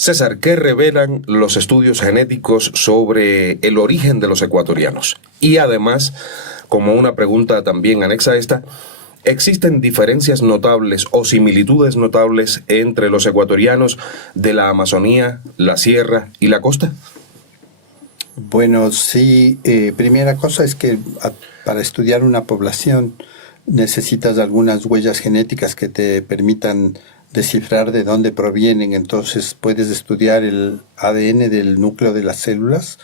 César, ¿qué revelan los estudios genéticos sobre el origen de los ecuatorianos? Y además, como una pregunta también anexa a esta, ¿existen diferencias notables o similitudes notables entre los ecuatorianos de la Amazonía, la sierra y la costa? Bueno, sí, primera cosa es que para estudiar una población necesitas algunas huellas genéticas que te permitan descifrar de dónde provienen. Entonces puedes estudiar el ADN del núcleo de las células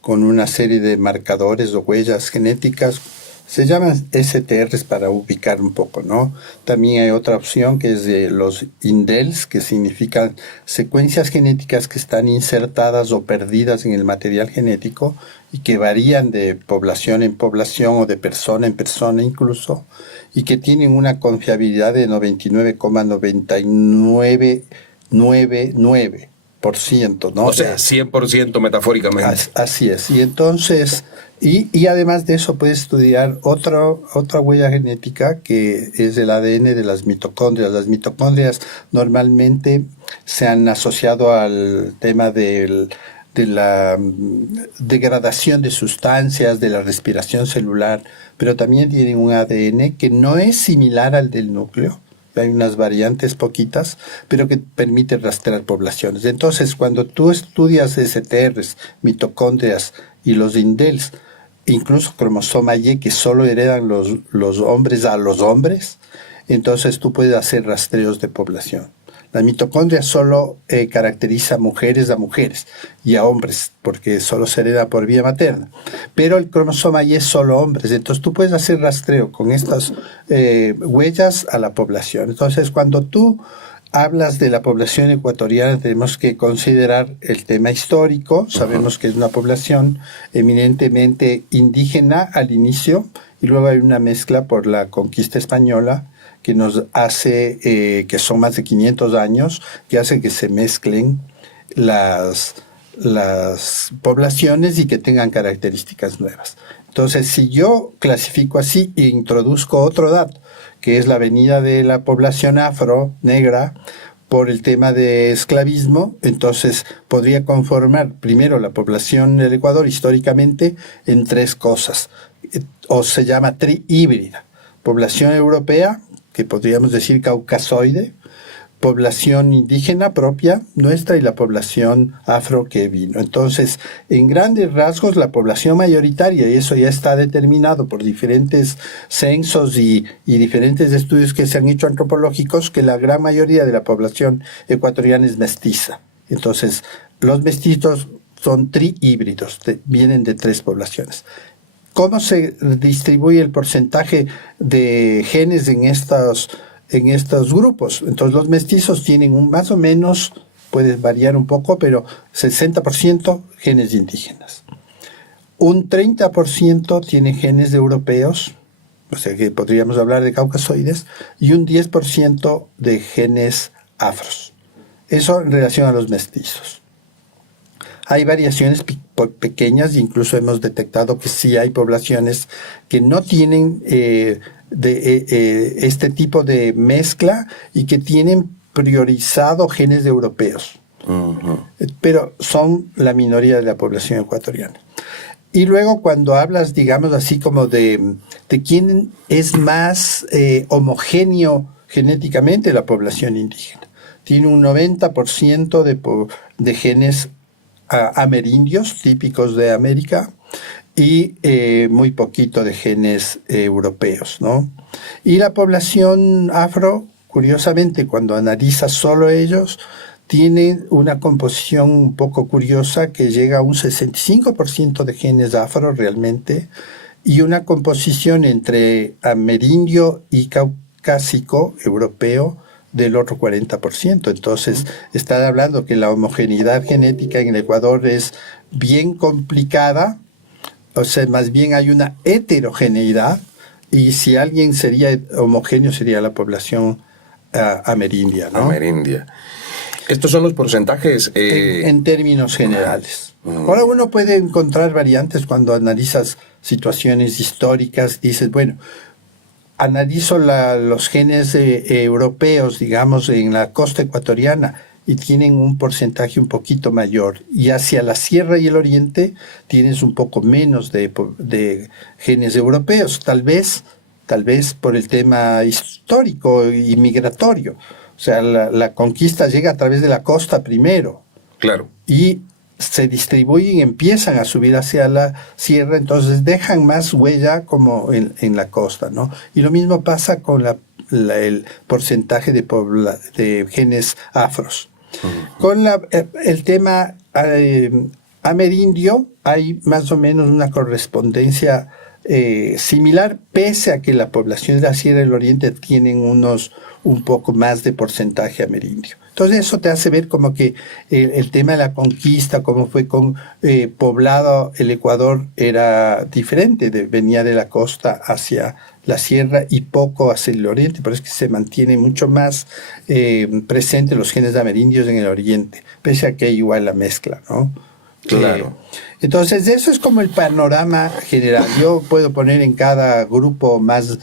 con una serie de marcadores o huellas genéticas. Se llaman STRs para ubicar un poco, ¿no? También hay otra opción que es de los indels, que significan secuencias genéticas que están insertadas o perdidas en el material genético y que varían de población en población o de persona en persona incluso, y que tienen una confiabilidad de 99,9999%, ¿no? O sea, 100% metafóricamente. Así es. Y entonces, y además de eso puedes estudiar otra huella genética que es el ADN de las mitocondrias. Las mitocondrias normalmente se han asociado al tema de la degradación de sustancias, de la respiración celular, pero también tienen un ADN que no es similar al del núcleo. Hay unas variantes poquitas, pero que permite rastrear poblaciones. Entonces, cuando tú estudias STRs, mitocondrias y los indels, incluso cromosoma Y, que solo heredan los hombres a los hombres, entonces tú puedes hacer rastreos de población. La mitocondria solo caracteriza mujeres a mujeres y a hombres, porque solo se hereda por vía materna. Pero el cromosoma Y es solo hombres, entonces tú puedes hacer rastreo con estas huellas a la población. Entonces, cuando tú hablas de la población ecuatoriana, tenemos que considerar el tema histórico. Sabemos que es una población eminentemente indígena al inicio, y luego hay una mezcla por la conquista española, que nos hace, que son más de 500 años, que hace que se mezclen las poblaciones y que tengan características nuevas. Entonces, si yo clasifico así e introduzco otro dato, que es la venida de la población afro negra por el tema de esclavismo, entonces podría conformar primero la población del Ecuador históricamente en tres cosas, o se llama trihíbrida: población europea, que podríamos decir caucasoide, población indígena propia nuestra y la población afro que vino. Entonces, en grandes rasgos, la población mayoritaria, y eso ya está determinado por diferentes censos y diferentes estudios que se han hecho antropológicos, que la gran mayoría de la población ecuatoriana es mestiza. Entonces, los mestizos son trihíbridos, vienen de tres poblaciones. ¿Cómo se distribuye el porcentaje de genes en estos grupos? Entonces, los mestizos tienen más o menos, puede variar un poco, pero 60% genes indígenas. Un 30% tiene genes europeos, o sea que podríamos hablar de caucasoides, y un 10% de genes afros. Eso en relación a los mestizos. Hay variaciones pequeñas, incluso hemos detectado que sí hay poblaciones que no tienen este tipo de mezcla y que tienen priorizado genes europeos. Pero son la minoría de la población ecuatoriana. Y luego cuando hablas, digamos así, como de quién es más homogéneo genéticamente, la población indígena. Tiene un 90% de genes amerindios, típicos de América, y muy poquito de genes europeos, ¿no? Y la población afro, curiosamente, cuando analiza solo ellos, tiene una composición un poco curiosa que llega a un 65% de genes afro realmente, y una composición entre amerindio y caucásico europeo del otro 40%. Entonces, está hablando que la homogeneidad genética en el Ecuador es bien complicada, o sea, más bien hay una heterogeneidad, y si alguien sería homogéneo sería la población amerindia, ¿no? Amerindia. Estos son los porcentajes. En términos generales. Ahora uno puede encontrar variantes cuando analizas situaciones históricas, dices, bueno, analizo los genes europeos, digamos, en la costa ecuatoriana, y tienen un porcentaje un poquito mayor. Y hacia la sierra y el oriente tienes un poco menos de genes europeos, tal vez por el tema histórico y migratorio. O sea, la conquista llega a través de la costa primero. Claro. Y se distribuyen, empiezan a subir hacia la sierra, entonces dejan más huella como en la costa, ¿no? Y lo mismo pasa con el porcentaje de genes afros. Uh-huh. Con el tema amerindio hay más o menos una correspondencia similar, pese a que la población de la Sierra del Oriente tienen un poco más de porcentaje amerindio. Entonces eso te hace ver como que el tema de la conquista, cómo fue poblado el Ecuador, era diferente, venía de la costa hacia la sierra y poco hacia el oriente, pero es que se mantiene mucho más presente los genes amerindios en el oriente, pese a que hay igual la mezcla, ¿no? Claro. Entonces, eso es como el panorama general. Yo puedo poner en cada grupo más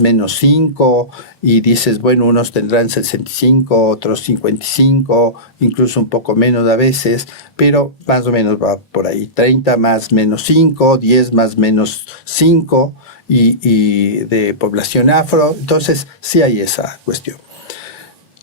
menos 5 y dices, bueno, unos tendrán 65, otros 55, incluso un poco menos a veces, pero más o menos va por ahí. 30 más menos 5, 10 más menos 5 y de población afro. Entonces, sí hay esa cuestión.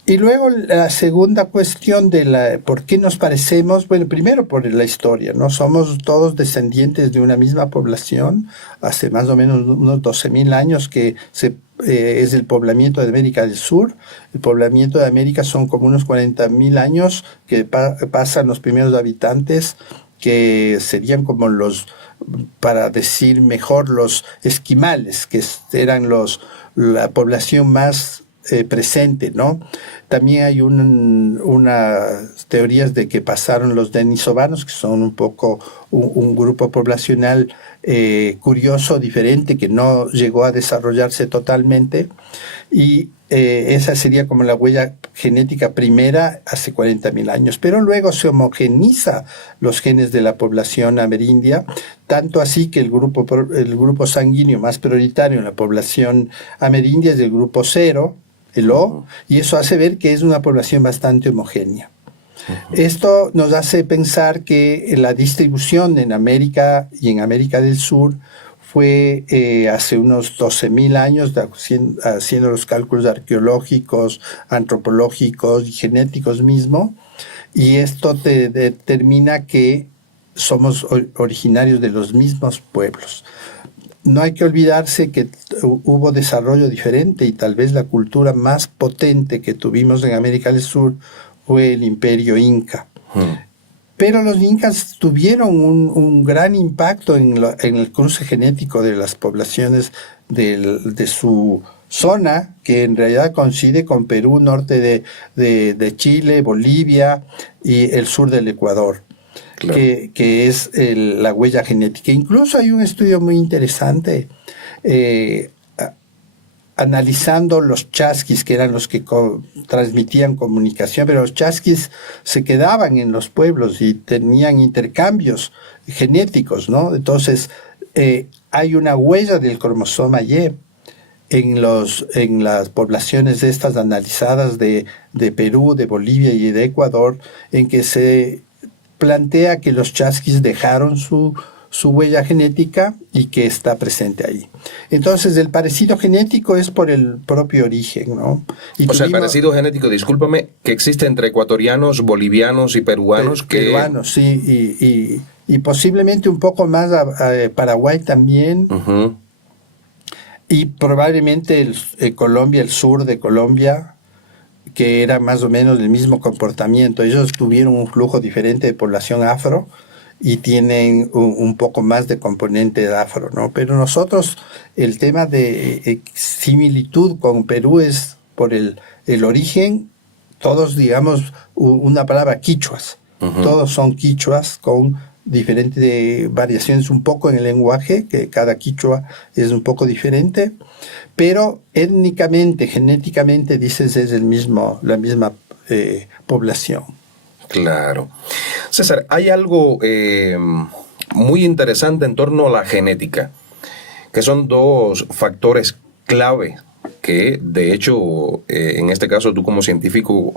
Y luego la segunda cuestión de por qué nos parecemos, bueno, primero por la historia, ¿no? Somos todos descendientes de una misma población, hace más o menos unos 12.000 años que es el poblamiento de América del Sur. El poblamiento de América son como unos 40.000 años que pasan los primeros habitantes, que serían como para decir mejor, los esquimales, que eran la población más presente, ¿no? También hay unas teorías de que pasaron los denisovanos, que son un poco un grupo poblacional curioso, diferente, que no llegó a desarrollarse totalmente, y esa sería como la huella genética primera hace 40.000 años. Pero luego se homogeniza los genes de la población amerindia, tanto así que el grupo sanguíneo más prioritario en la población amerindia es el grupo 0, el O, y eso hace ver que es una población bastante homogénea. Uh-huh. Esto nos hace pensar que la distribución en América y en América del Sur fue hace unos 12.000 años, haciendo los cálculos arqueológicos, antropológicos y genéticos mismo, y esto te determina que somos originarios de los mismos pueblos. No hay que olvidarse que hubo desarrollo diferente y tal vez la cultura más potente que tuvimos en América del Sur fue el Imperio Inca. Pero los incas tuvieron un gran impacto en el cruce genético de las poblaciones de su zona, que en realidad coincide con Perú, norte de Chile, Bolivia y el sur del Ecuador. Claro. Que es la huella genética. Incluso hay un estudio muy interesante analizando los chasquis, que eran los que transmitían comunicación, pero los chasquis se quedaban en los pueblos y tenían intercambios genéticos, ¿no? Entonces, hay una huella del cromosoma Y en las poblaciones estas analizadas de Perú, de Bolivia y de Ecuador, en que se plantea que los chasquis dejaron su huella genética y que está presente ahí. Entonces, el parecido genético es por el propio origen, ¿no? El parecido genético, discúlpame, que existe entre ecuatorianos, bolivianos y peruanos. Peruanos, sí, y posiblemente un poco más a Paraguay también. Uh-huh. Y probablemente Colombia, el sur de Colombia, que era más o menos el mismo comportamiento. Ellos tuvieron un flujo diferente de población afro y tienen un poco más de componente de afro, ¿no? Pero nosotros, el tema de similitud con Perú es por el origen, todos, digamos, una palabra quichuas. Uh-huh. Todos son quichuas con diferentes variaciones un poco en el lenguaje, que cada quichua es un poco diferente, pero étnicamente, genéticamente, dices, es la misma población. Claro. César, hay algo muy interesante en torno a la genética, que son dos factores clave que, de hecho, en este caso tú como científico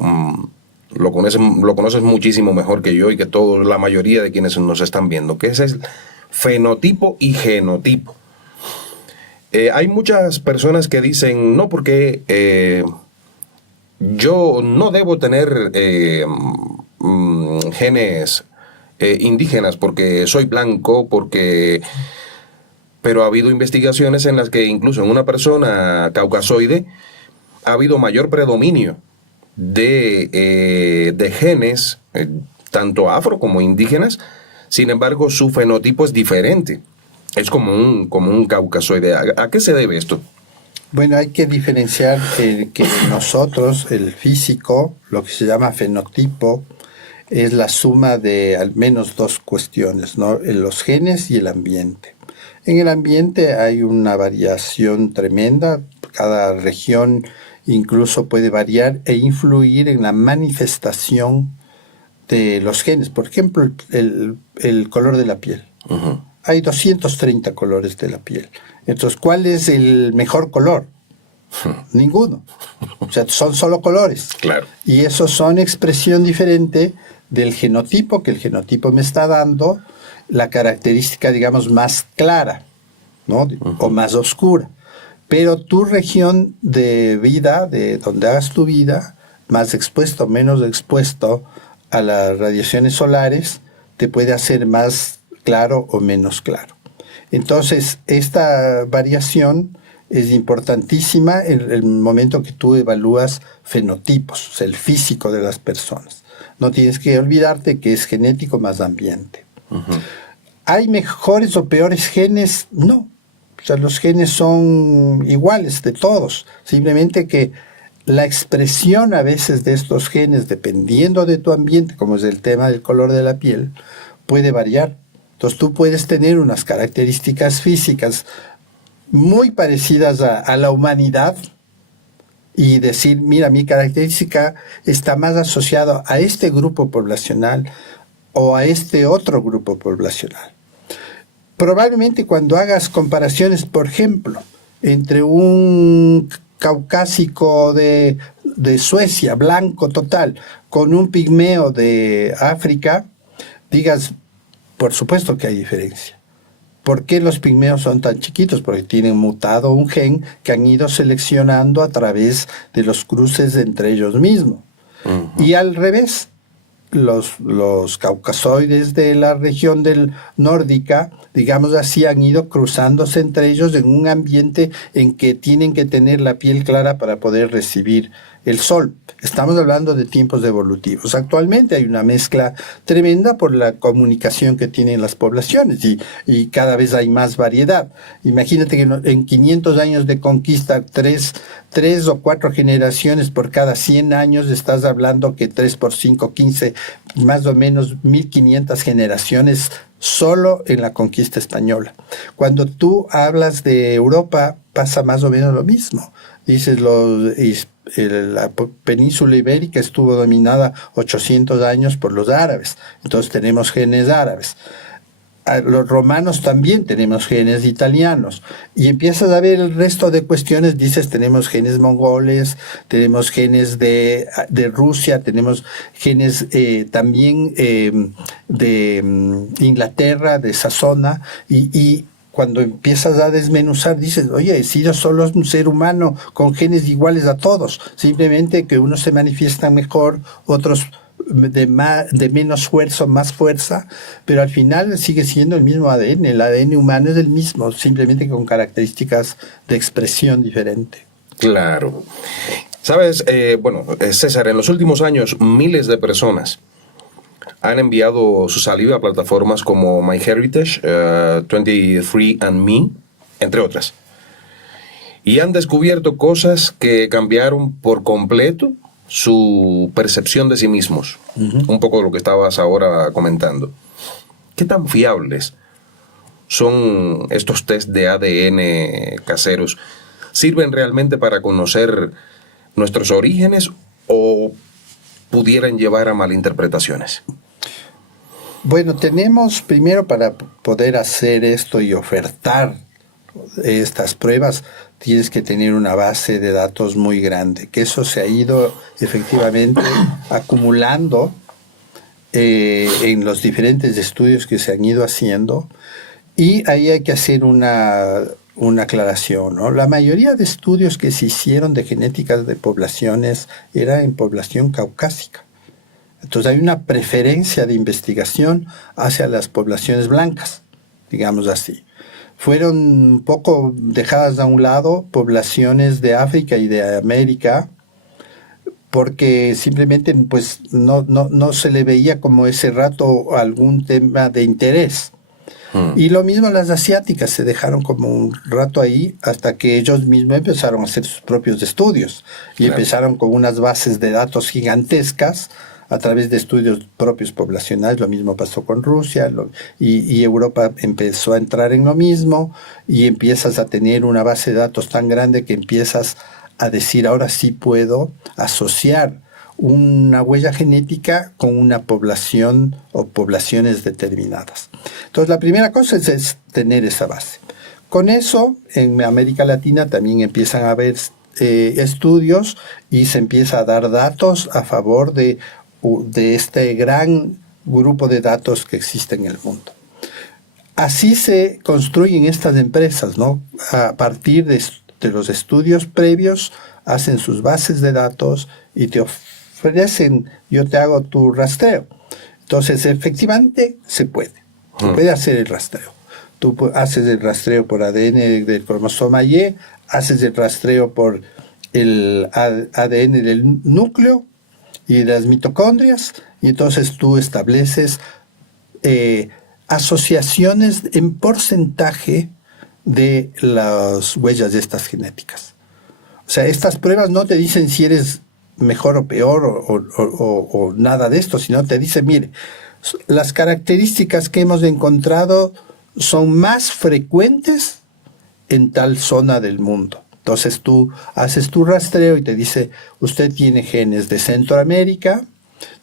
lo conoces muchísimo mejor que yo y que la mayoría de quienes nos están viendo, que ese es fenotipo y genotipo. Hay muchas personas que dicen, no, porque yo no debo tener genes indígenas porque soy blanco, pero ha habido investigaciones en las que incluso en una persona caucasoide ha habido mayor predominio de genes, tanto afro como indígenas. Sin embargo, su fenotipo es diferente. Es como un caucasoide. ¿A qué se debe esto? Bueno, hay que diferenciar que nosotros, el físico, lo que se llama fenotipo, es la suma de al menos dos cuestiones, ¿no? Los genes y el ambiente. En el ambiente hay una variación tremenda. Cada región incluso puede variar e influir en la manifestación de los genes. Por ejemplo, el color de la piel. Uh-huh. Hay 230 colores de la piel. Entonces, ¿cuál es el mejor color? Ninguno. O sea, son solo colores. Claro. Y esos son expresión diferente del genotipo, que el genotipo me está dando la característica, digamos, más clara, ¿no? Uh-huh. O más oscura. Pero tu región de vida, de donde hagas tu vida, más expuesto, menos expuesto a las radiaciones solares, te puede hacer más claro o menos claro. Entonces, esta variación es importantísima en el momento que tú evalúas fenotipos, o sea, el físico de las personas. No tienes que olvidarte que es genético más ambiente. Uh-huh. ¿Hay mejores o peores genes? No. O sea, los genes son iguales de todos. Simplemente que la expresión a veces de estos genes, dependiendo de tu ambiente, como es el tema del color de la piel, puede variar. Entonces tú puedes tener unas características físicas muy parecidas a la humanidad y decir, mira, mi característica está más asociada a este grupo poblacional o a este otro grupo poblacional. Probablemente cuando hagas comparaciones, por ejemplo, entre un caucásico de Suecia, blanco total, con un pigmeo de África, digas, por supuesto que hay diferencia. ¿Por qué los pigmeos son tan chiquitos? Porque tienen mutado un gen que han ido seleccionando a través de los cruces entre ellos mismos. Uh-huh. Y al revés, los caucasoides de la región del nórdica, digamos así, han ido cruzándose entre ellos en un ambiente en que tienen que tener la piel clara para poder recibir el sol. Estamos hablando de tiempos evolutivos. Actualmente hay una mezcla tremenda por la comunicación que tienen las poblaciones y cada vez hay más variedad. Imagínate que en 500 años de conquista, tres o cuatro generaciones por cada 100 años, estás hablando que 3 por 5, 15, más o menos 1500 generaciones solo en la conquista española. Cuando tú hablas de Europa, pasa más o menos lo mismo. Dices, la península ibérica estuvo dominada 800 años por los árabes, entonces tenemos genes árabes. Los romanos también tenemos genes italianos, y empiezas a ver el resto de cuestiones, dices, tenemos genes mongoles, tenemos genes de Rusia, tenemos genes también de Inglaterra, de esa zona, y cuando empiezas a desmenuzar, dices, oye, si yo solo es un ser humano con genes iguales a todos, simplemente que unos se manifiestan mejor, otros de menos fuerza, más fuerza, pero al final sigue siendo el mismo ADN. El ADN humano es el mismo, simplemente con características de expresión diferente. Claro. Sabes, César, en los últimos años miles de personas han enviado su saliva a plataformas como MyHeritage, 23andMe, entre otras. Y han descubierto cosas que cambiaron por completo su percepción de sí mismos. Uh-huh. Un poco de lo que estabas ahora comentando. ¿Qué tan fiables son estos test de ADN caseros? ¿Sirven realmente para conocer nuestros orígenes o pudieran llevar a malinterpretaciones? Bueno, tenemos primero, para poder hacer esto y ofertar estas pruebas, tienes que tener una base de datos muy grande, que eso se ha ido efectivamente acumulando en los diferentes estudios que se han ido haciendo, y ahí hay que hacer una aclaración, ¿no? La mayoría de estudios que se hicieron de genéticas de poblaciones era en población caucásica. Entonces hay una preferencia de investigación hacia las poblaciones blancas, digamos así. Fueron un poco dejadas a un lado poblaciones de África y de América, porque simplemente pues no se le veía como ese rato algún tema de interés. Y lo mismo las asiáticas se dejaron como un rato ahí hasta que ellos mismos empezaron a hacer sus propios estudios y empezaron con unas bases de datos gigantescas a través de estudios propios poblacionales. Lo mismo pasó con Rusia, y Europa empezó a entrar en lo mismo, y empiezas a tener una base de datos tan grande que empiezas a decir, ahora sí puedo asociar una huella genética con una población o poblaciones determinadas. Entonces, la primera cosa es tener esa base. Con eso, en América Latina también empiezan a haber estudios y se empieza a dar datos a favor de este gran grupo de datos que existe en el mundo. Así se construyen estas empresas, ¿no? A partir de los estudios previos, hacen sus bases de datos y te ofrecen, yo te hago tu rastreo. Entonces, efectivamente, se puede. Se puede hacer el rastreo. Tú haces el rastreo por ADN del cromosoma Y, haces el rastreo por el ADN del núcleo y de las mitocondrias, y entonces tú estableces asociaciones en porcentaje de las huellas de estas genéticas. O sea, estas pruebas no te dicen si eres mejor o peor o nada de esto, sino te dicen, mire, las características que hemos encontrado son más frecuentes en tal zona del mundo. Entonces tú haces tu rastreo y te dice, usted tiene genes de Centroamérica,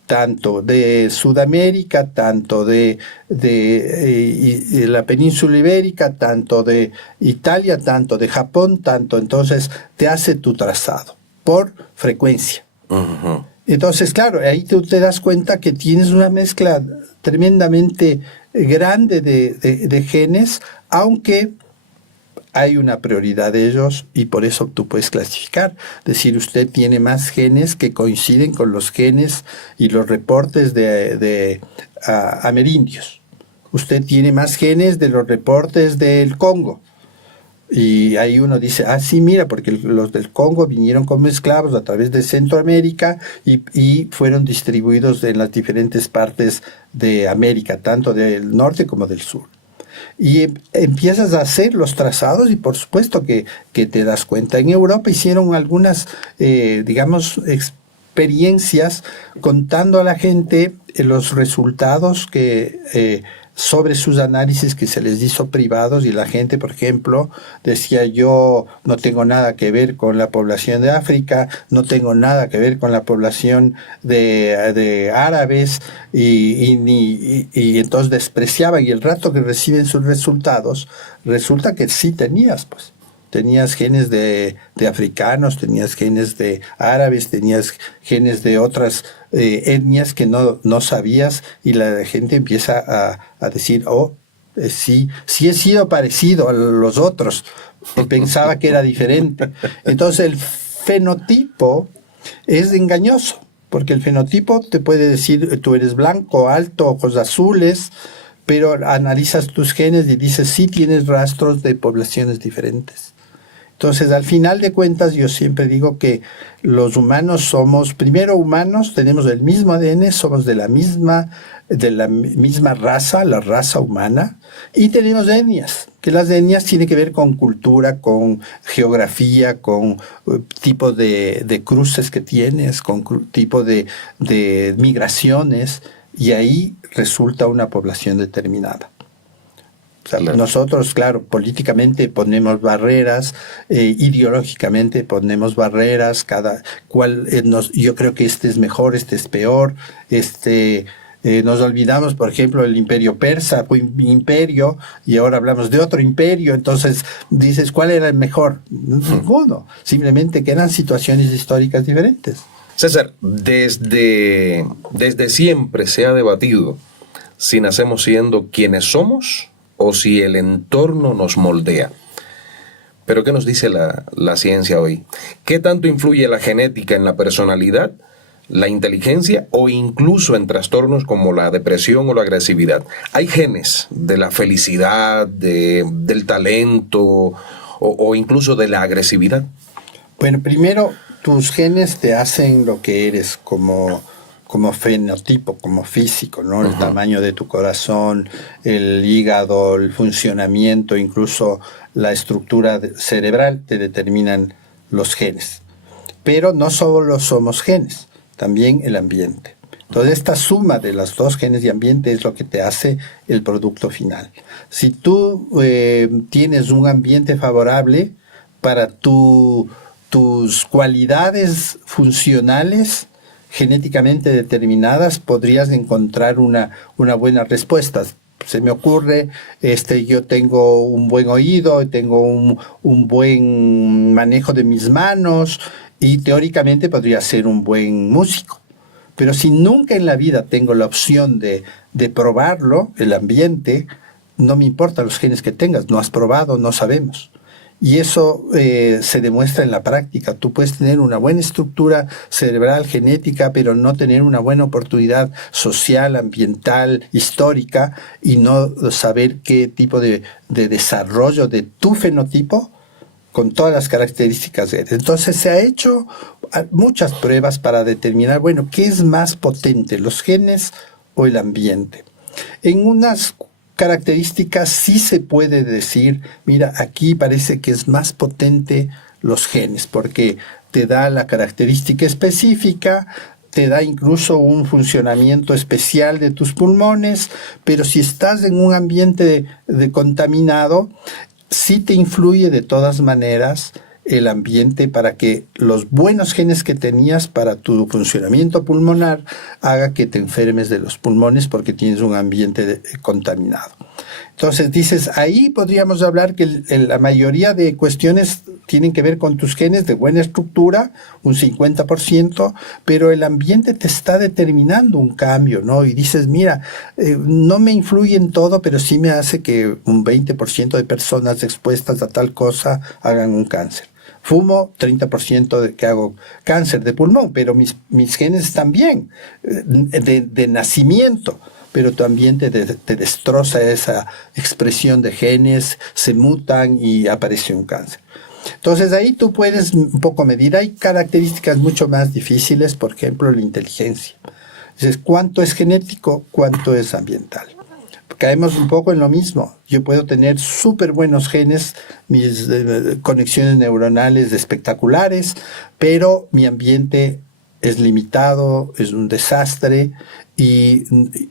tanto de Sudamérica, tanto de la península ibérica, tanto de Italia, tanto de Japón, tanto. Entonces te hace tu trazado por frecuencia. Uh-huh. Entonces, claro, ahí tú te das cuenta que tienes una mezcla tremendamente grande de genes, aunque hay una prioridad de ellos, y por eso tú puedes clasificar. Es decir, usted tiene más genes que coinciden con los genes y los reportes de amerindios. Usted tiene más genes de los reportes del Congo. Y ahí uno dice, sí, mira, porque los del Congo vinieron como esclavos a través de Centroamérica y fueron distribuidos en las diferentes partes de América, tanto del norte como del sur. Y empiezas a hacer los trazados y por supuesto que te das cuenta. En Europa hicieron algunas, experiencias contando a la gente los resultados que sobre sus análisis que se les hizo privados, y la gente, por ejemplo, decía, yo no tengo nada que ver con la población de África, no tengo nada que ver con la población de árabes, y entonces despreciaban, y el rato que reciben sus resultados, resulta que sí tenías genes de africanos, tenías genes de árabes, tenías genes de otras etnias que no sabías, y la gente empieza a decir, sí he sido parecido a los otros, pensaba que era diferente. Entonces el fenotipo es engañoso, porque el fenotipo te puede decir, tú eres blanco, alto, ojos azules, pero analizas tus genes y dices, sí tienes rastros de poblaciones diferentes. Entonces, al final de cuentas, yo siempre digo que los humanos somos, primero humanos, tenemos el mismo ADN, somos de la misma raza, la raza humana, y tenemos etnias, que las etnias tienen que ver con cultura, con geografía, con tipo de cruces que tienes, con tipo de migraciones, y ahí resulta una población determinada. O sea, claro. Nosotros, claro, políticamente ponemos barreras, ideológicamente ponemos barreras, cada cual yo creo que este es mejor, este es peor, Nos olvidamos, por ejemplo, del imperio persa, fue un imperio y ahora hablamos de otro imperio. Entonces dices, ¿cuál era el mejor? Ninguno, simplemente que eran situaciones históricas diferentes. César, desde siempre se ha debatido si nacemos siendo quienes somos o si el entorno nos moldea. Pero ¿qué nos dice la ciencia hoy? ¿Qué tanto influye la genética en la personalidad, la inteligencia o incluso en trastornos como la depresión o la agresividad? ¿Hay genes de la felicidad, del talento o incluso de la agresividad? Bueno, primero, tus genes te hacen lo que eres como fenotipo, como físico, ¿no? El tamaño de tu corazón, el hígado, el funcionamiento, incluso la estructura cerebral te determinan los genes. Pero no solo somos genes, también el ambiente. Entonces, esta suma de los dos genes y ambiente es lo que te hace el producto final. Si tú tienes un ambiente favorable para tus cualidades funcionales genéticamente determinadas, podrías encontrar una buena respuesta. Se me ocurre, yo tengo un buen oído, tengo un buen manejo de mis manos y teóricamente podría ser un buen músico. Pero si nunca en la vida tengo la opción de probarlo, el ambiente, no me importa los genes que tengas, no has probado, no sabemos. Y eso se demuestra en la práctica. Tú puedes tener una buena estructura cerebral, genética, pero no tener una buena oportunidad social, ambiental, histórica, y no saber qué tipo de desarrollo de tu fenotipo con todas las características eres. Entonces se ha hecho muchas pruebas para determinar, bueno, ¿qué es más potente, los genes o el ambiente? En unas características sí se puede decir, mira, aquí parece que es más potente los genes, porque te da la característica específica, te da incluso un funcionamiento especial de tus pulmones, pero si estás en un ambiente contaminado, sí te influye de todas maneras el ambiente para que los buenos genes que tenías para tu funcionamiento pulmonar haga que te enfermes de los pulmones porque tienes un ambiente contaminado. Entonces dices, ahí podríamos hablar que la mayoría de cuestiones tienen que ver con tus genes de buena estructura, un 50%, pero el ambiente te está determinando un cambio, ¿no? Y dices, mira, no me influye en todo, pero sí me hace que un 20% de personas expuestas a tal cosa hagan un cáncer. Fumo, 30% de que hago cáncer de pulmón, pero mis genes están bien, de nacimiento. Pero tu ambiente te destroza esa expresión de genes, se mutan y aparece un cáncer. Entonces ahí tú puedes un poco medir. Hay características mucho más difíciles, por ejemplo, la inteligencia. Entonces, ¿cuánto es genético? ¿Cuánto es ambiental? Caemos un poco en lo mismo. Yo puedo tener súper buenos genes, mis conexiones neuronales espectaculares, pero mi ambiente es limitado, es un desastre y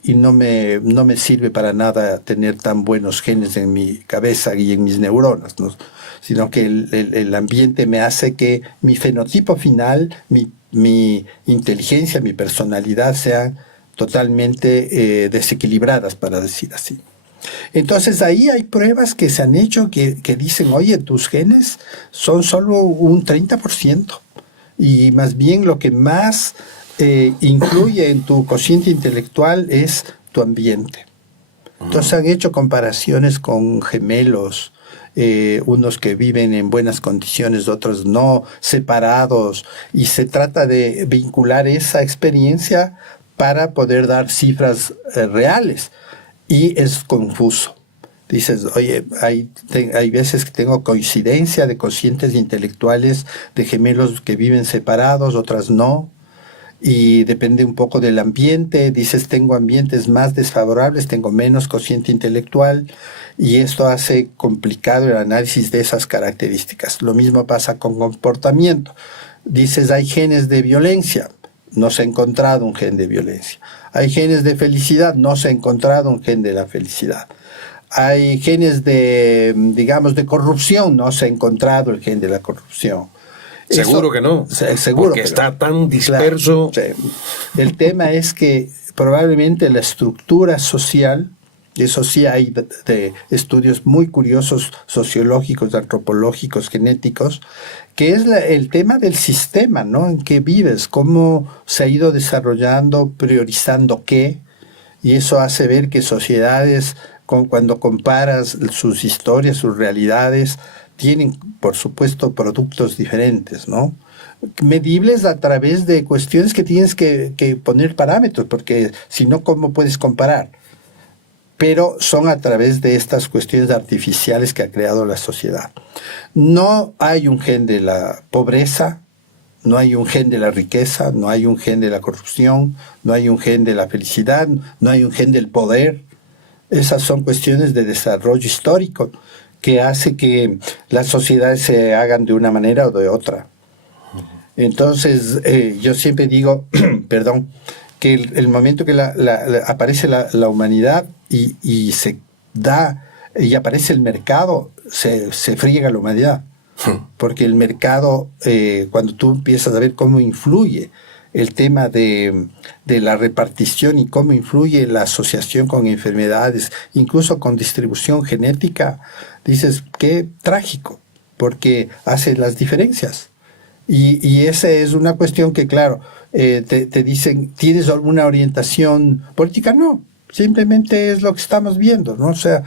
no me sirve para nada tener tan buenos genes en mi cabeza y en mis neuronas, ¿no? Sino que el ambiente me hace que mi fenotipo final, mi inteligencia, mi personalidad sean totalmente desequilibradas, para decir así. Entonces ahí hay pruebas que se han hecho que dicen, oye, tus genes son solo un 30%. Y más bien lo que más incluye en tu cociente intelectual es tu ambiente. Entonces han hecho comparaciones con gemelos, unos que viven en buenas condiciones, otros no, separados, y se trata de vincular esa experiencia para poder dar cifras reales, y es confuso. Dices, oye, hay veces que tengo coincidencia de cocientes intelectuales de gemelos que viven separados, otras no, y depende un poco del ambiente. Dices, tengo ambientes más desfavorables, tengo menos cociente intelectual, y esto hace complicado el análisis de esas características. Lo mismo pasa con comportamiento. Dices, hay genes de violencia, no se ha encontrado un gen de violencia. Hay genes de felicidad, no se ha encontrado un gen de la felicidad. Hay genes de, digamos, de corrupción, no se ha encontrado el gen de la corrupción. Seguro que no, seguro porque está tan disperso. Claro, sí. El tema es que probablemente la estructura social. Eso sí, hay de estudios muy curiosos, sociológicos, antropológicos, genéticos, que es el tema del sistema, ¿no? En que vives, cómo se ha ido desarrollando, priorizando qué, y eso hace ver que sociedades, cuando comparas sus historias, sus realidades, tienen, por supuesto, productos diferentes, ¿no? Medibles a través de cuestiones que tienes que poner parámetros, porque si no, ¿cómo puedes comparar? Pero son a través de estas cuestiones artificiales que ha creado la sociedad. No hay un gen de la pobreza, no hay un gen de la riqueza, no hay un gen de la corrupción, no hay un gen de la felicidad, no hay un gen del poder. Esas son cuestiones de desarrollo histórico que hace que las sociedades se hagan de una manera o de otra. Entonces, yo siempre digo, perdón, que el momento que aparece la humanidad y se da, y aparece el mercado, se friega la humanidad. Porque el mercado, cuando tú empiezas a ver cómo influye el tema de la repartición y cómo influye la asociación con enfermedades, incluso con distribución genética, dices, qué trágico, porque hace las diferencias. Y esa es una cuestión que, claro, te dicen, ¿tienes alguna orientación política? No, simplemente es lo que estamos viendo, ¿no? O sea,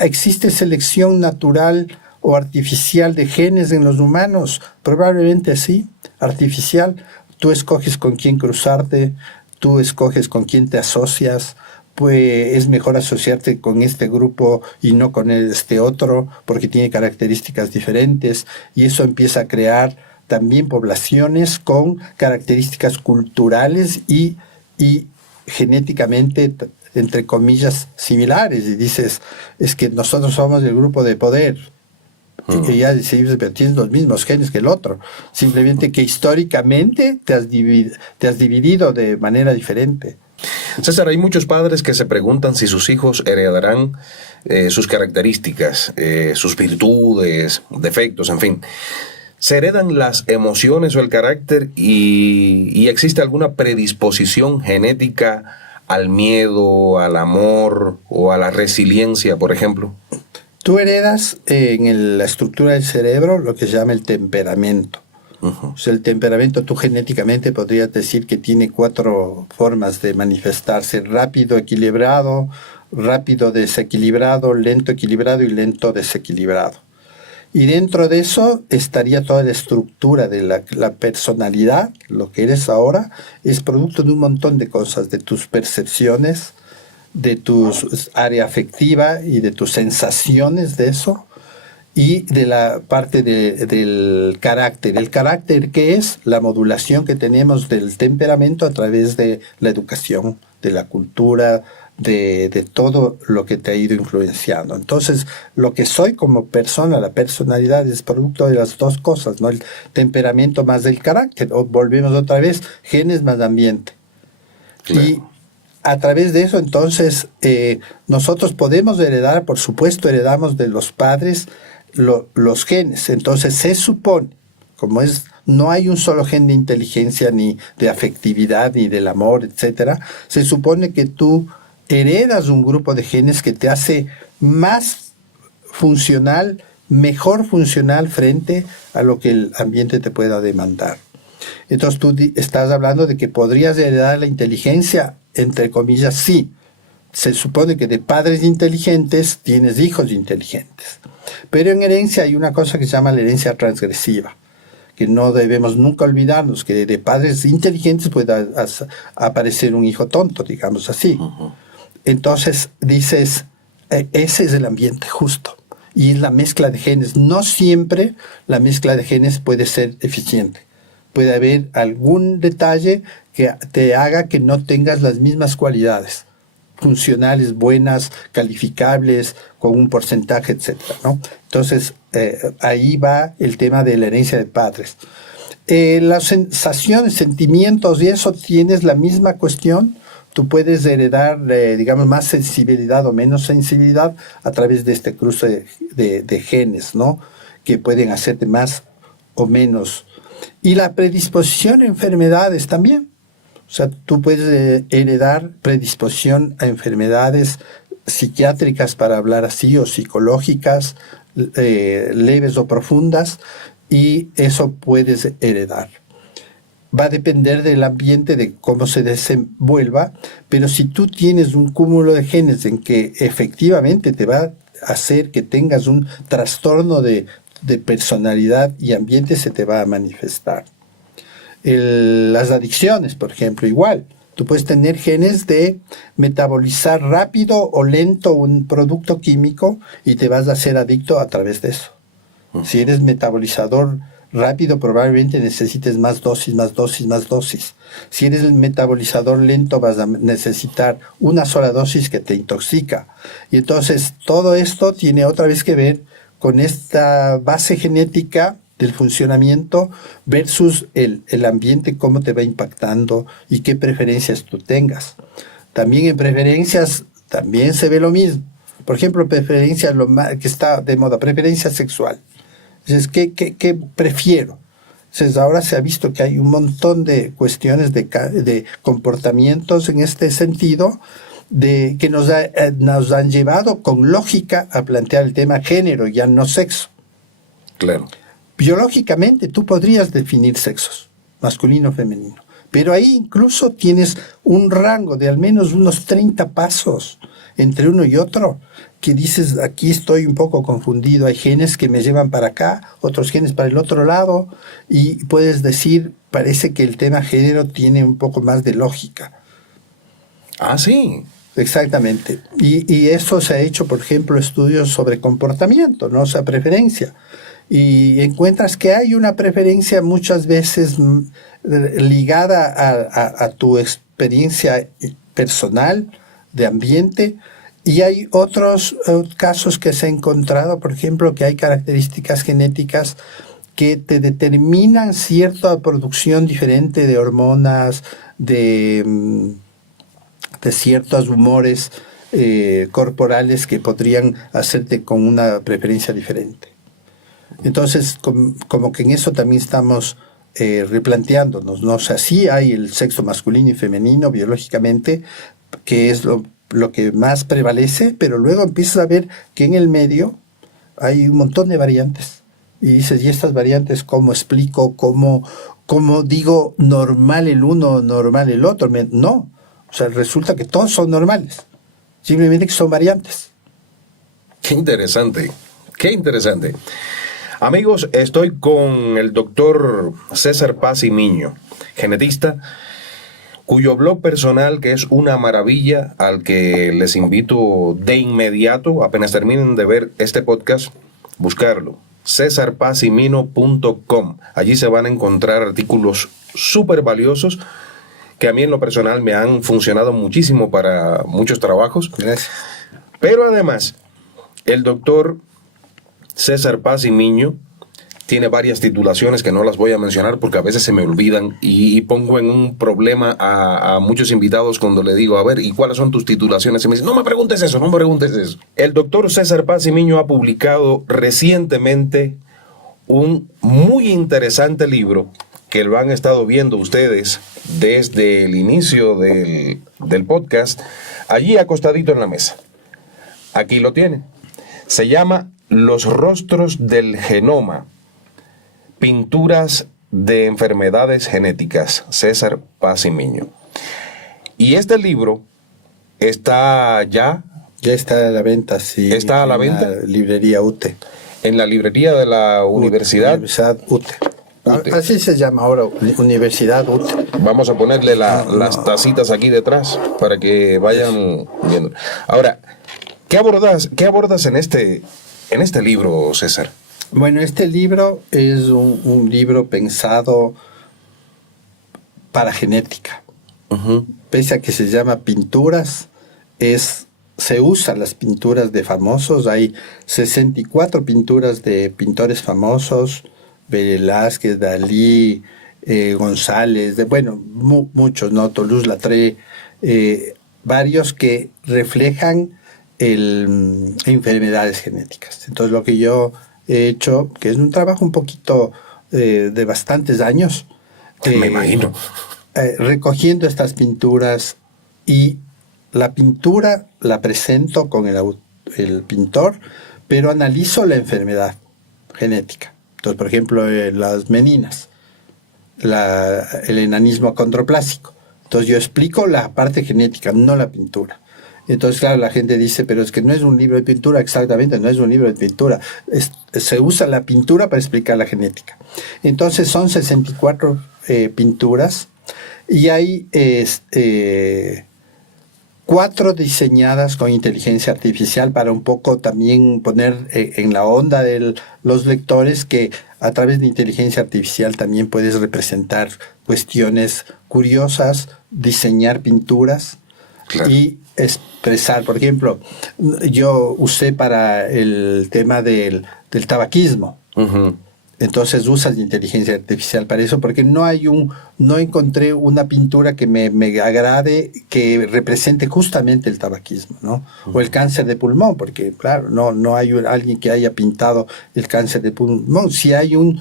¿existe selección natural o artificial de genes en los humanos? Probablemente sí, artificial. Tú escoges con quién cruzarte, tú escoges con quién te asocias, pues es mejor asociarte con este grupo y no con este otro, porque tiene características diferentes, y eso empieza a crear también poblaciones con características culturales y genéticamente, entre comillas, similares. Y dices, es que nosotros somos el grupo de poder. Y ya decimos, pero tienes los mismos genes que el otro. Simplemente que históricamente te has dividido de manera diferente. César, hay muchos padres que se preguntan si sus hijos heredarán sus características, sus virtudes, defectos, en fin. ¿Se heredan las emociones o el carácter y existe alguna predisposición genética al miedo, al amor o a la resiliencia, por ejemplo? Tú heredas en la estructura del cerebro lo que se llama el temperamento. O sea, el temperamento, tú genéticamente podrías decir que tiene 4 formas de manifestarse: rápido equilibrado, rápido desequilibrado, lento equilibrado y lento desequilibrado. Y dentro de eso estaría toda la estructura de la personalidad. Lo que eres ahora es producto de un montón de cosas, de tus percepciones, de tu área afectiva y de tus sensaciones de eso, y de la parte del carácter. El carácter, ¿qué es? La modulación que tenemos del temperamento a través de la educación, de la cultura, de todo lo que te ha ido influenciando. Entonces, lo que soy como persona, la personalidad, es producto de las dos cosas, ¿no? El temperamento más el carácter. O volvemos otra vez, genes más ambiente. Claro. Y a través de eso, entonces, nosotros podemos heredar, por supuesto, heredamos de los padres los genes. Entonces, se supone, como no hay un solo gen de inteligencia, ni de afectividad, ni del amor, etcétera, se supone que tú heredas un grupo de genes que te hace más funcional, mejor funcional frente a lo que el ambiente te pueda demandar. Entonces tú estás hablando de que podrías heredar la inteligencia, entre comillas, sí. Se supone que de padres inteligentes tienes hijos inteligentes. Pero en herencia hay una cosa que se llama la herencia transgresiva, que no debemos nunca olvidarnos, que de padres inteligentes puede aparecer un hijo tonto, digamos así. Entonces dices, ese es el ambiente justo. Y la mezcla de genes. No siempre la mezcla de genes puede ser eficiente. Puede haber algún detalle que te haga que no tengas las mismas cualidades funcionales, buenas, calificables, con un porcentaje, etcétera, ¿no? Entonces, ahí va el tema de la herencia de padres. Las sensaciones, sentimientos y eso, tienes la misma cuestión. Tú puedes heredar, digamos, más sensibilidad o menos sensibilidad a través de este cruce de genes, ¿no? Que pueden hacerte más o menos. Y la predisposición a enfermedades también. O O sea, tú puedes heredar predisposición a enfermedades psiquiátricas, para hablar así, o psicológicas, leves o profundas, y eso puedes heredar. Va a depender del ambiente, de cómo se desenvuelva, pero si tú tienes un cúmulo de genes en que efectivamente te va a hacer que tengas un trastorno de personalidad y ambiente, se te va a manifestar. Las adicciones, por ejemplo, igual. Tú puedes tener genes de metabolizar rápido o lento un producto químico y te vas a hacer adicto a través de eso. Si eres metabolizador rápido, probablemente necesites más dosis, más dosis, más dosis. Si eres el metabolizador lento, vas a necesitar una sola dosis que te intoxica. Y entonces todo esto tiene otra vez que ver con esta base genética del funcionamiento versus el ambiente, cómo te va impactando y qué preferencias tú tengas. También en preferencias también se ve lo mismo. Por ejemplo, preferencia, que está de moda, preferencia sexual. Entonces, ¿qué prefiero? Entonces, ahora se ha visto que hay un montón de cuestiones de comportamientos en este sentido, que nos han llevado con lógica a plantear el tema género, ya no sexo. Claro. Biológicamente tú podrías definir sexos, masculino o femenino, pero ahí incluso tienes un rango de al menos unos 30 pasos entre uno y otro, que dices, aquí estoy un poco confundido, hay genes que me llevan para acá, otros genes para el otro lado, y puedes decir, parece que el tema género tiene un poco más de lógica. Ah, sí. Exactamente. Y eso se ha hecho, por ejemplo, estudios sobre comportamiento, ¿no? O sea, preferencia. Y encuentras que hay una preferencia muchas veces ligada a tu experiencia personal, de ambiente, y hay otros casos que se ha encontrado, por ejemplo, que hay características genéticas que te determinan cierta producción diferente de hormonas, de ciertos humores corporales que podrían hacerte con una preferencia diferente. Entonces, como que en eso también estamos replanteándonos, ¿no? O sea, sí hay el sexo masculino y femenino biológicamente, que es lo que más prevalece, pero luego empiezas a ver que en el medio hay un montón de variantes. Y dices, ¿y estas variantes cómo explico? ¿Cómo digo normal el uno, normal el otro? No. O sea, resulta que todos son normales. Simplemente que son variantes. Qué interesante. Qué interesante. Amigos, estoy con el doctor César Paz y Miño, genetista, cuyo blog personal, que es una maravilla, al que les invito de inmediato, apenas terminen de ver este podcast, buscarlo, cesarpazymino.com. Allí se van a encontrar artículos súper valiosos que a mí en lo personal me han funcionado muchísimo para muchos trabajos. Gracias. Pero además, el doctor César Paz y Miño tiene varias titulaciones que no las voy a mencionar porque a veces se me olvidan y pongo en un problema a muchos invitados cuando le digo, a ver, ¿y cuáles son tus titulaciones? Y me dicen, no me preguntes eso, no me preguntes eso. El doctor César Paz y Miño ha publicado recientemente un muy interesante libro que lo han estado viendo ustedes desde el inicio del podcast, allí acostadito en la mesa. Aquí lo tienen. Se llama Los rostros del genoma, pinturas de enfermedades genéticas, César Paz y Miño. Y este libro está ya... Ya está a la venta, sí. ¿Está a la venta? En la librería UTE. En la librería de la universidad. Universidad UTE. UTE. Así se llama ahora, Universidad UTE. Vamos a ponerle las tacitas aquí detrás para que vayan viendo. Ahora, ¿qué abordas en este libro, César? Bueno, este libro es un libro pensado para genética. Uh-huh. Pese a que se llama pinturas, se usan las pinturas de famosos. Hay 64 pinturas de pintores famosos, Velázquez, Dalí, González, muchos, ¿no? Toulouse-Lautrec, varios que reflejan enfermedades genéticas. Entonces, lo que yo he hecho, que es un trabajo un poquito de bastantes años. Me imagino. recogiendo estas pinturas, y la pintura la presento con el pintor, pero analizo la enfermedad genética. Entonces, por ejemplo, las meninas, el enanismo acondroplásico. Entonces yo explico la parte genética, no la pintura. Entonces, claro, la gente dice, pero es que no es un libro de pintura. Exactamente, no es un libro de pintura. Se usa la pintura para explicar la genética. Entonces son 64 pinturas, y hay 4 diseñadas con inteligencia artificial para un poco también poner en la onda de los lectores que a través de inteligencia artificial también puedes representar cuestiones curiosas, diseñar pinturas. Claro. Y expresar. Por ejemplo, yo usé para el tema del tabaquismo. Uh-huh. Entonces usas inteligencia artificial para eso, porque no encontré una pintura que me agrade, que represente justamente el tabaquismo, ¿no? Uh-huh. O el cáncer de pulmón, porque claro, no hay alguien que haya pintado el cáncer de pulmón. Sí hay un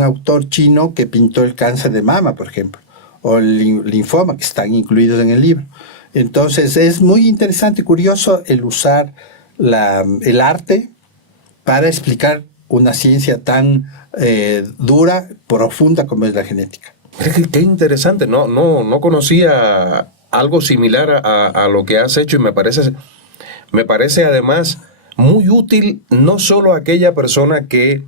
autor chino que pintó el cáncer de mama, por ejemplo, o el linfoma, que están incluidos en el libro. Entonces es muy interesante, curioso el usar el arte para explicar una ciencia tan dura, profunda como es la genética. Qué interesante, no conocía algo similar a lo que has hecho, y me parece además muy útil, no solo a aquella persona que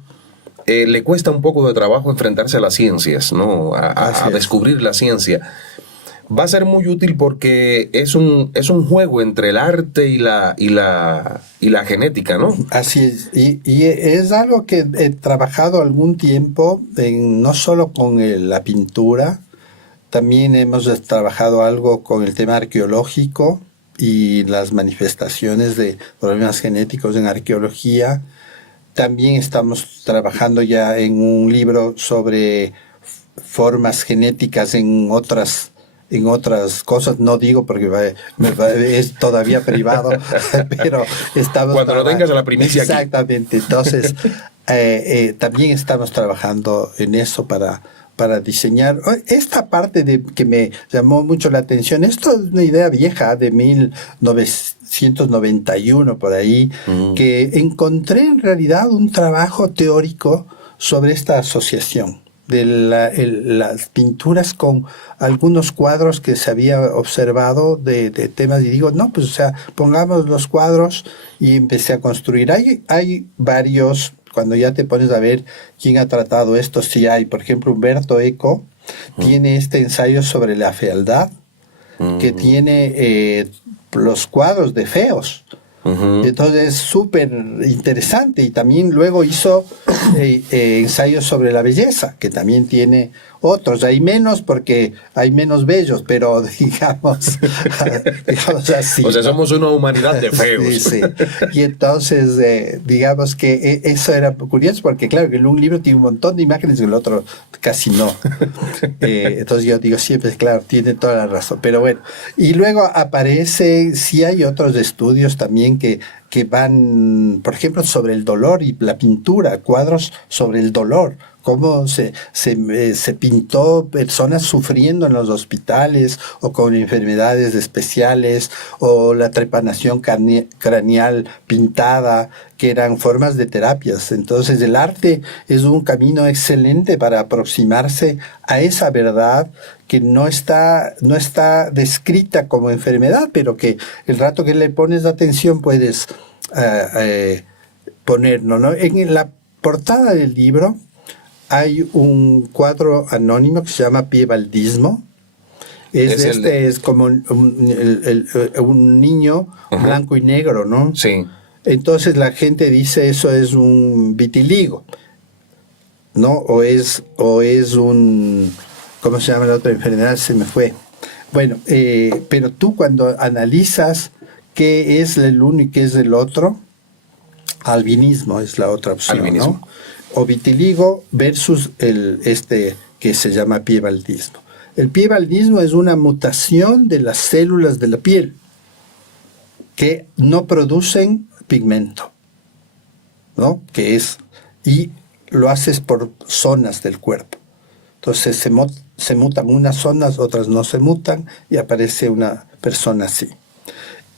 le cuesta un poco de trabajo enfrentarse a las ciencias, ¿no? a descubrir la ciencia. Va a ser muy útil porque es un juego entre el arte y la genética, ¿no? Así es. Y es algo que he trabajado algún tiempo, no solo con la pintura, también hemos trabajado algo con el tema arqueológico y las manifestaciones de problemas genéticos en arqueología. También estamos trabajando ya en un libro sobre formas genéticas en otras cosas, no digo porque es todavía privado, pero estamos... Cuando lo tengas a la primicia. Exactamente, aquí. Entonces también estamos trabajando en eso para diseñar. Esta parte que me llamó mucho la atención, esto es una idea vieja de 1991 por ahí, que encontré en realidad un trabajo teórico sobre esta asociación de las pinturas con algunos cuadros que se había observado de temas, y digo, no, pues o sea, pongamos los cuadros, y empecé a construir. Hay varios, cuando ya te pones a ver quién ha tratado esto, sí hay. Por ejemplo, Umberto Eco tiene este ensayo sobre la fealdad, que tiene los cuadros de feos. Uh-huh. Entonces es súper interesante, y también luego hizo ensayos sobre la belleza, que también tiene otros. Hay menos porque hay menos bellos, pero digamos así. O sea, somos una humanidad de feos. Sí, sí. Y entonces digamos que eso era curioso, porque claro, que en un libro tiene un montón de imágenes y en el otro casi no. Entonces yo digo siempre, claro, tiene toda la razón. Pero bueno, y luego aparece, sí hay otros estudios también que van, por ejemplo, sobre el dolor y la pintura, cuadros sobre el dolor, cómo se pintó personas sufriendo en los hospitales o con enfermedades especiales, o la trepanación craneal pintada, que eran formas de terapias. Entonces el arte es un camino excelente para aproximarse a esa verdad que no está descrita como enfermedad, pero que el rato que le pones atención puedes ponerlo, ¿no? En la portada del libro hay un cuadro anónimo que se llama Piebaldismo. Es como un niño, uh-huh, blanco y negro, ¿no? Sí. Entonces la gente dice eso es un vitiligo, ¿no? O es un... ¿Cómo se llama la otra enfermedad? Se me fue. Bueno, pero tú cuando analizas qué es el uno y qué es el otro, albinismo es la otra opción, albinismo, ¿no? O vitiligo versus que se llama piebaldismo. El piebaldismo es una mutación de las células de la piel que no producen pigmento, ¿no? Y lo haces por zonas del cuerpo. Entonces se mutan unas zonas, otras no se mutan, y aparece una persona así.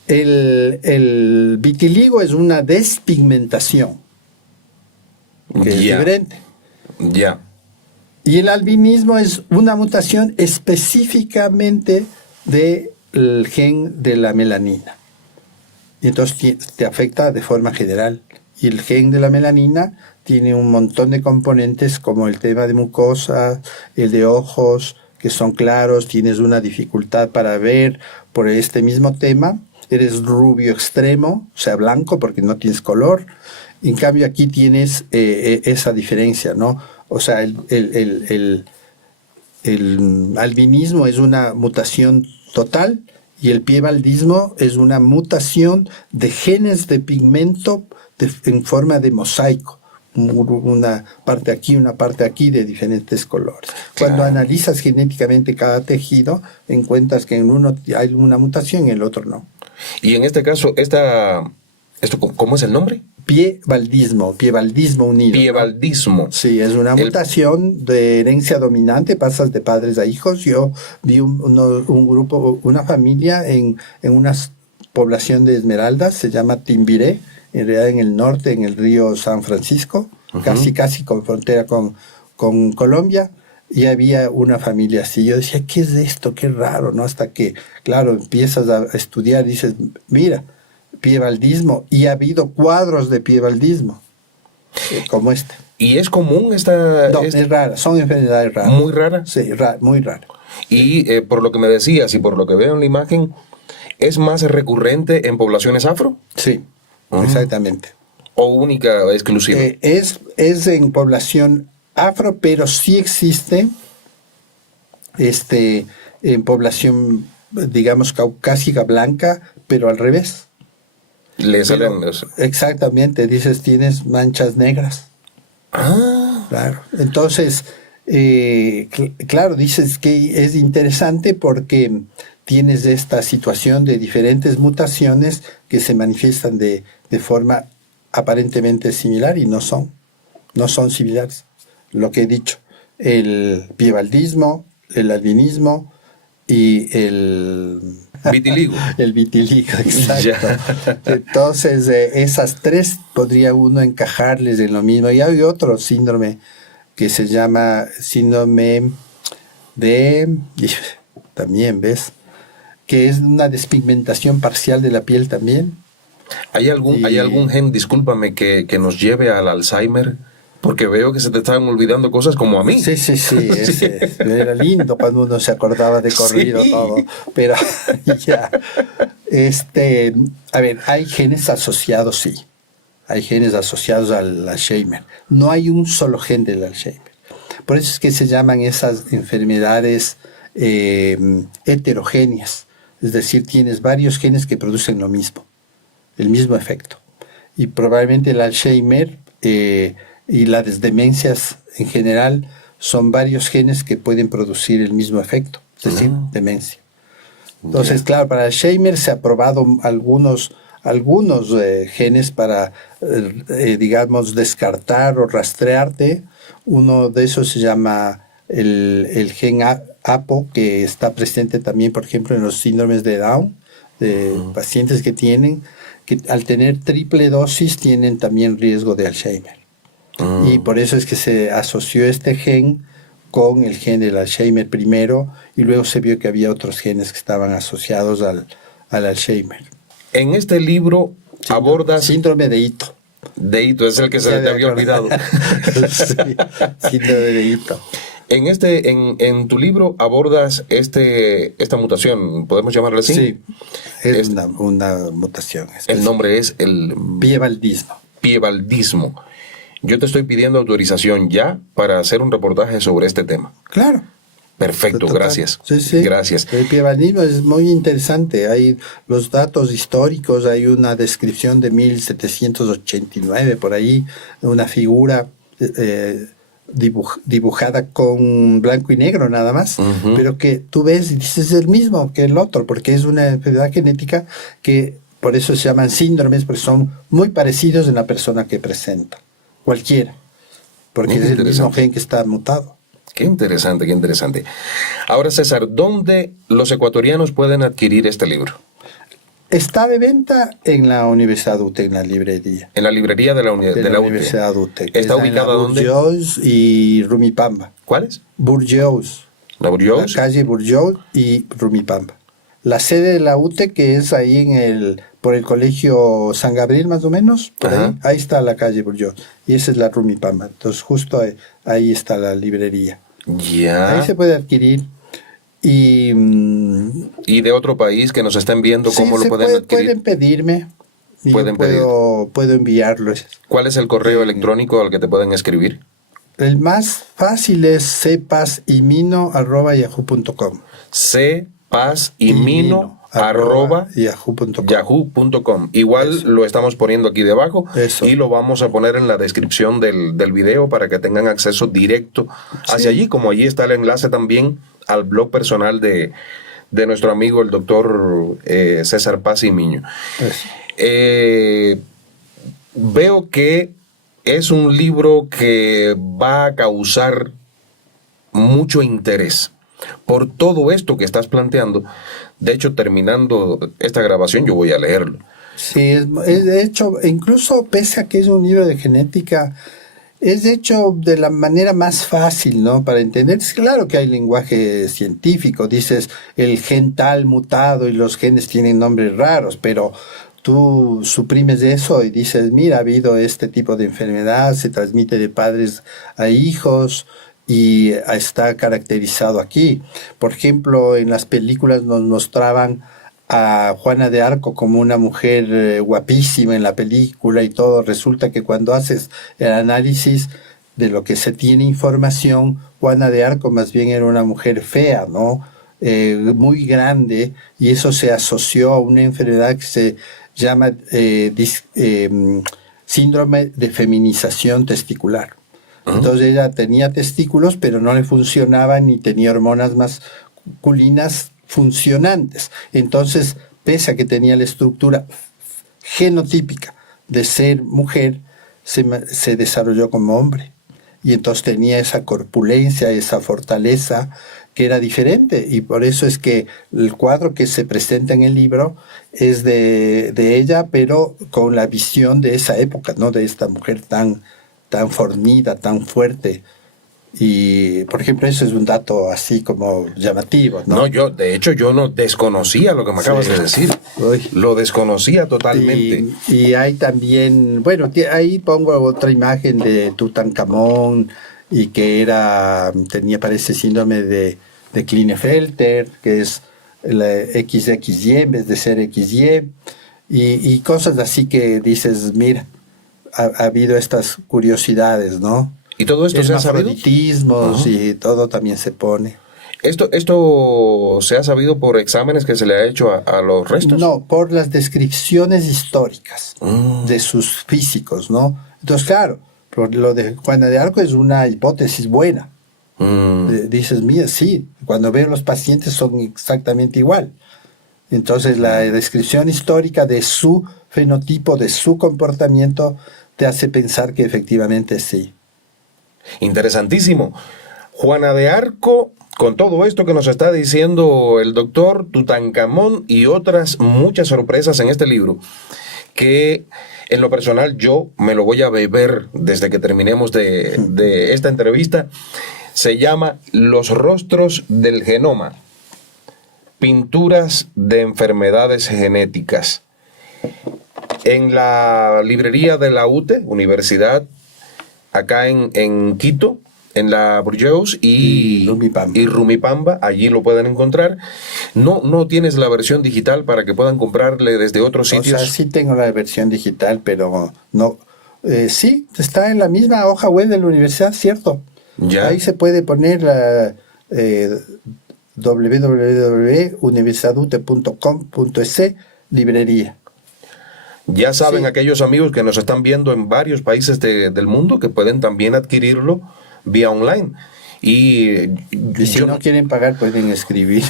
El vitiligo es una despigmentación, que es diferente. Ya. Y el albinismo es una mutación específicamente del gen de la melanina. Y entonces te afecta de forma general. Y el gen de la melanina tiene un montón de componentes como el tema de mucosa, el de ojos, que son claros, tienes una dificultad para ver por este mismo tema, eres rubio extremo, o sea, blanco porque no tienes color. En cambio aquí tienes esa diferencia, ¿no? O sea, el albinismo es una mutación total y el piebaldismo es una mutación de genes de pigmento en forma de mosaico. Una parte aquí de diferentes colores. Claro. Cuando analizas genéticamente cada tejido, encuentras que en uno hay una mutación y en el otro no. Y en este caso, ¿cómo es el nombre? Piebaldismo unido. Piebaldismo. ¿No? Sí, es una mutación de herencia dominante, pasas de padres a hijos. Yo vi un grupo, una familia en una población de Esmeraldas, se llama Timbiré, en realidad en el norte, en el río San Francisco, casi con frontera con Colombia, y había una familia así. Yo decía, ¿qué es esto? Qué raro, ¿no? Hasta que, claro, empiezas a estudiar y dices, mira, piebaldismo, y ha habido cuadros de piebaldismo, como este. ¿Y es común esta...? No, es rara, son enfermedades raras. ¿Muy rara? Sí, muy rara. Y por lo que me decías y por lo que veo en la imagen, ¿es más recurrente en poblaciones afro? Sí, exactamente. ¿O única o exclusiva? Es en población afro, pero sí existe en población, digamos, caucásica blanca, pero al revés. Le salen los... Exactamente, dices, tienes manchas negras. Ah. Claro. Entonces, claro, dices que es interesante porque tienes esta situación de diferentes mutaciones que se manifiestan de forma aparentemente similar y no son similares. Lo que he dicho, el piebaldismo, el albinismo y el vitiligo. El vitiligo, exacto. Entonces, esas tres podría uno encajarles en lo mismo. Y hay otro síndrome que se llama síndrome de... También, ¿ves? Que es una despigmentación parcial de la piel también. ¿Hay algún gen, discúlpame, que nos lleve al Alzheimer? Porque veo que se te están olvidando cosas como a mí. Sí. Era lindo cuando uno se acordaba de corrido todo. Pero ya. A ver, hay genes asociados, sí. Hay genes asociados al Alzheimer. No hay un solo gen del Alzheimer. Por eso es que se llaman esas enfermedades heterogéneas. Es decir, tienes varios genes que producen lo mismo, el mismo efecto. Y probablemente el Alzheimer y las demencias en general son varios genes que pueden producir el mismo efecto, es decir, demencia. Entonces, claro, para Alzheimer se ha probado algunos genes para, digamos, descartar o rastrearte. Uno de esos se llama el gen APO, que está presente también, por ejemplo, en los síndromes de Down, de pacientes que al tener triple dosis tienen también riesgo de Alzheimer. Y por eso es que se asoció este gen con el gen del Alzheimer primero, y luego se vio que había otros genes que estaban asociados al Alzheimer. En este libro abordas... Síndrome de Ito. De Ito, es el que se te había olvidado. Sí, síndrome de Ito. En tu libro abordas esta mutación, ¿podemos llamarla así? Sí, es una mutación. El nombre es el... Piebaldismo. Piebaldismo. Yo te estoy pidiendo autorización ya para hacer un reportaje sobre este tema. Claro. Perfecto, gracias. Sí. Gracias. El piebaldismo es muy interesante. Hay los datos históricos, hay una descripción de 1789 por ahí, una figura dibujada con blanco y negro nada más, pero que tú ves y dices es el mismo que el otro, porque es una enfermedad genética que por eso se llaman síndromes, porque son muy parecidos en la persona que presenta. Cualquiera, porque es el mismo gen que está mutado. Qué interesante, qué interesante. Ahora, César, ¿dónde los ecuatorianos pueden adquirir este libro? Está de venta en la Universidad UTE, en la librería. En la librería de la Universidad UTE. ¿Está ubicada dónde? Bourgeois y Rumipamba. ¿Cuál es? Bourgeois. La Bourgeois. La calle Bourgeois y Rumipamba. La sede de la UTE, que es ahí por el colegio San Gabriel, más o menos, por ahí está la calle Bourgeois. Y esa es la Rumipamba. Entonces, justo ahí está la librería. Ya. Ahí se puede adquirir. Y de otro país que nos estén viendo, ¿cómo lo pueden adquirir? Pueden pedirme. Y puedo enviarlos. ¿Cuál es el correo electrónico al que te pueden escribir? El más fácil es cpasimino@yahoo.com. cpasimino@yahoo.com. Igual eso. Lo estamos poniendo aquí debajo. Eso. Y lo vamos a poner en la descripción del video para que tengan acceso directo hacia allí, como allí está el enlace también al blog personal de nuestro amigo el doctor César Paz y Miño. Veo que es un libro que va a causar mucho interés por todo esto que estás planteando. De hecho, terminando esta grabación, yo voy a leerlo. Sí, es de hecho, incluso pese a que es un libro de genética, es de hecho de la manera más fácil, ¿no? Para entender. Es claro que hay lenguaje científico, dices el gen tal mutado y los genes tienen nombres raros, pero tú suprimes eso y dices, mira, ha habido este tipo de enfermedad, se transmite de padres a hijos y está caracterizado aquí. Por ejemplo, en las películas nos mostraban a Juana de Arco como una mujer guapísima en la película y todo. Resulta que cuando haces el análisis de lo que se tiene información, Juana de Arco más bien era una mujer fea, ¿no? Muy grande, y eso se asoció a una enfermedad que se llama síndrome de feminización testicular. Entonces ella tenía testículos, pero no le funcionaban ni tenía hormonas masculinas funcionantes. Entonces, pese a que tenía la estructura genotípica de ser mujer, se desarrolló como hombre. Y entonces tenía esa corpulencia, esa fortaleza que era diferente. Y por eso es que el cuadro que se presenta en el libro es de ella, pero con la visión de esa época, ¿no? De esta mujer tan fornida, tan fuerte. Y, por ejemplo, eso es un dato así como llamativo, ¿no? No, de hecho, yo no desconocía lo que me acabas de decir. Uy. Lo desconocía totalmente. Y hay también, bueno, ahí pongo otra imagen de Tutankamón, y que parece síndrome de Klinefelter, que es la XXY en vez de ser XY, y cosas así que dices, mira, ha habido estas curiosidades, ¿no? ¿Y todo esto se ha sabido? Hermafroditismos y todo también se pone. ¿Esto se ha sabido por exámenes que se le ha hecho a los restos? No, por las descripciones históricas de sus físicos, ¿no? Entonces, claro, por lo de Juana de Arco es una hipótesis buena. Dices, mira, sí, cuando veo los pacientes son exactamente igual. Entonces, la descripción histórica de su fenotipo, de su comportamiento, te hace pensar que efectivamente sí. Interesantísimo. Juana de Arco, con todo esto que nos está diciendo el doctor, Tutankamón y otras muchas sorpresas en este libro, que en lo personal yo me lo voy a beber desde que terminemos de esta entrevista. Se llama Los rostros del genoma, pinturas de enfermedades genéticas. En la librería de la UTE, Universidad, acá en Quito, en la Bourgeois y Rumipamba, allí lo pueden encontrar. No tienes la versión digital para que puedan comprarle desde otros sitios. O sea, sí tengo la versión digital, pero no. Sí, está en la misma hoja web de la universidad, ¿cierto? ¿Ya? Ahí se puede poner www.universidadute.com.es librería. Ya saben, sí, aquellos amigos que nos están viendo en varios países del mundo que pueden también adquirirlo vía online. Y si no quieren pagar, pueden escribir.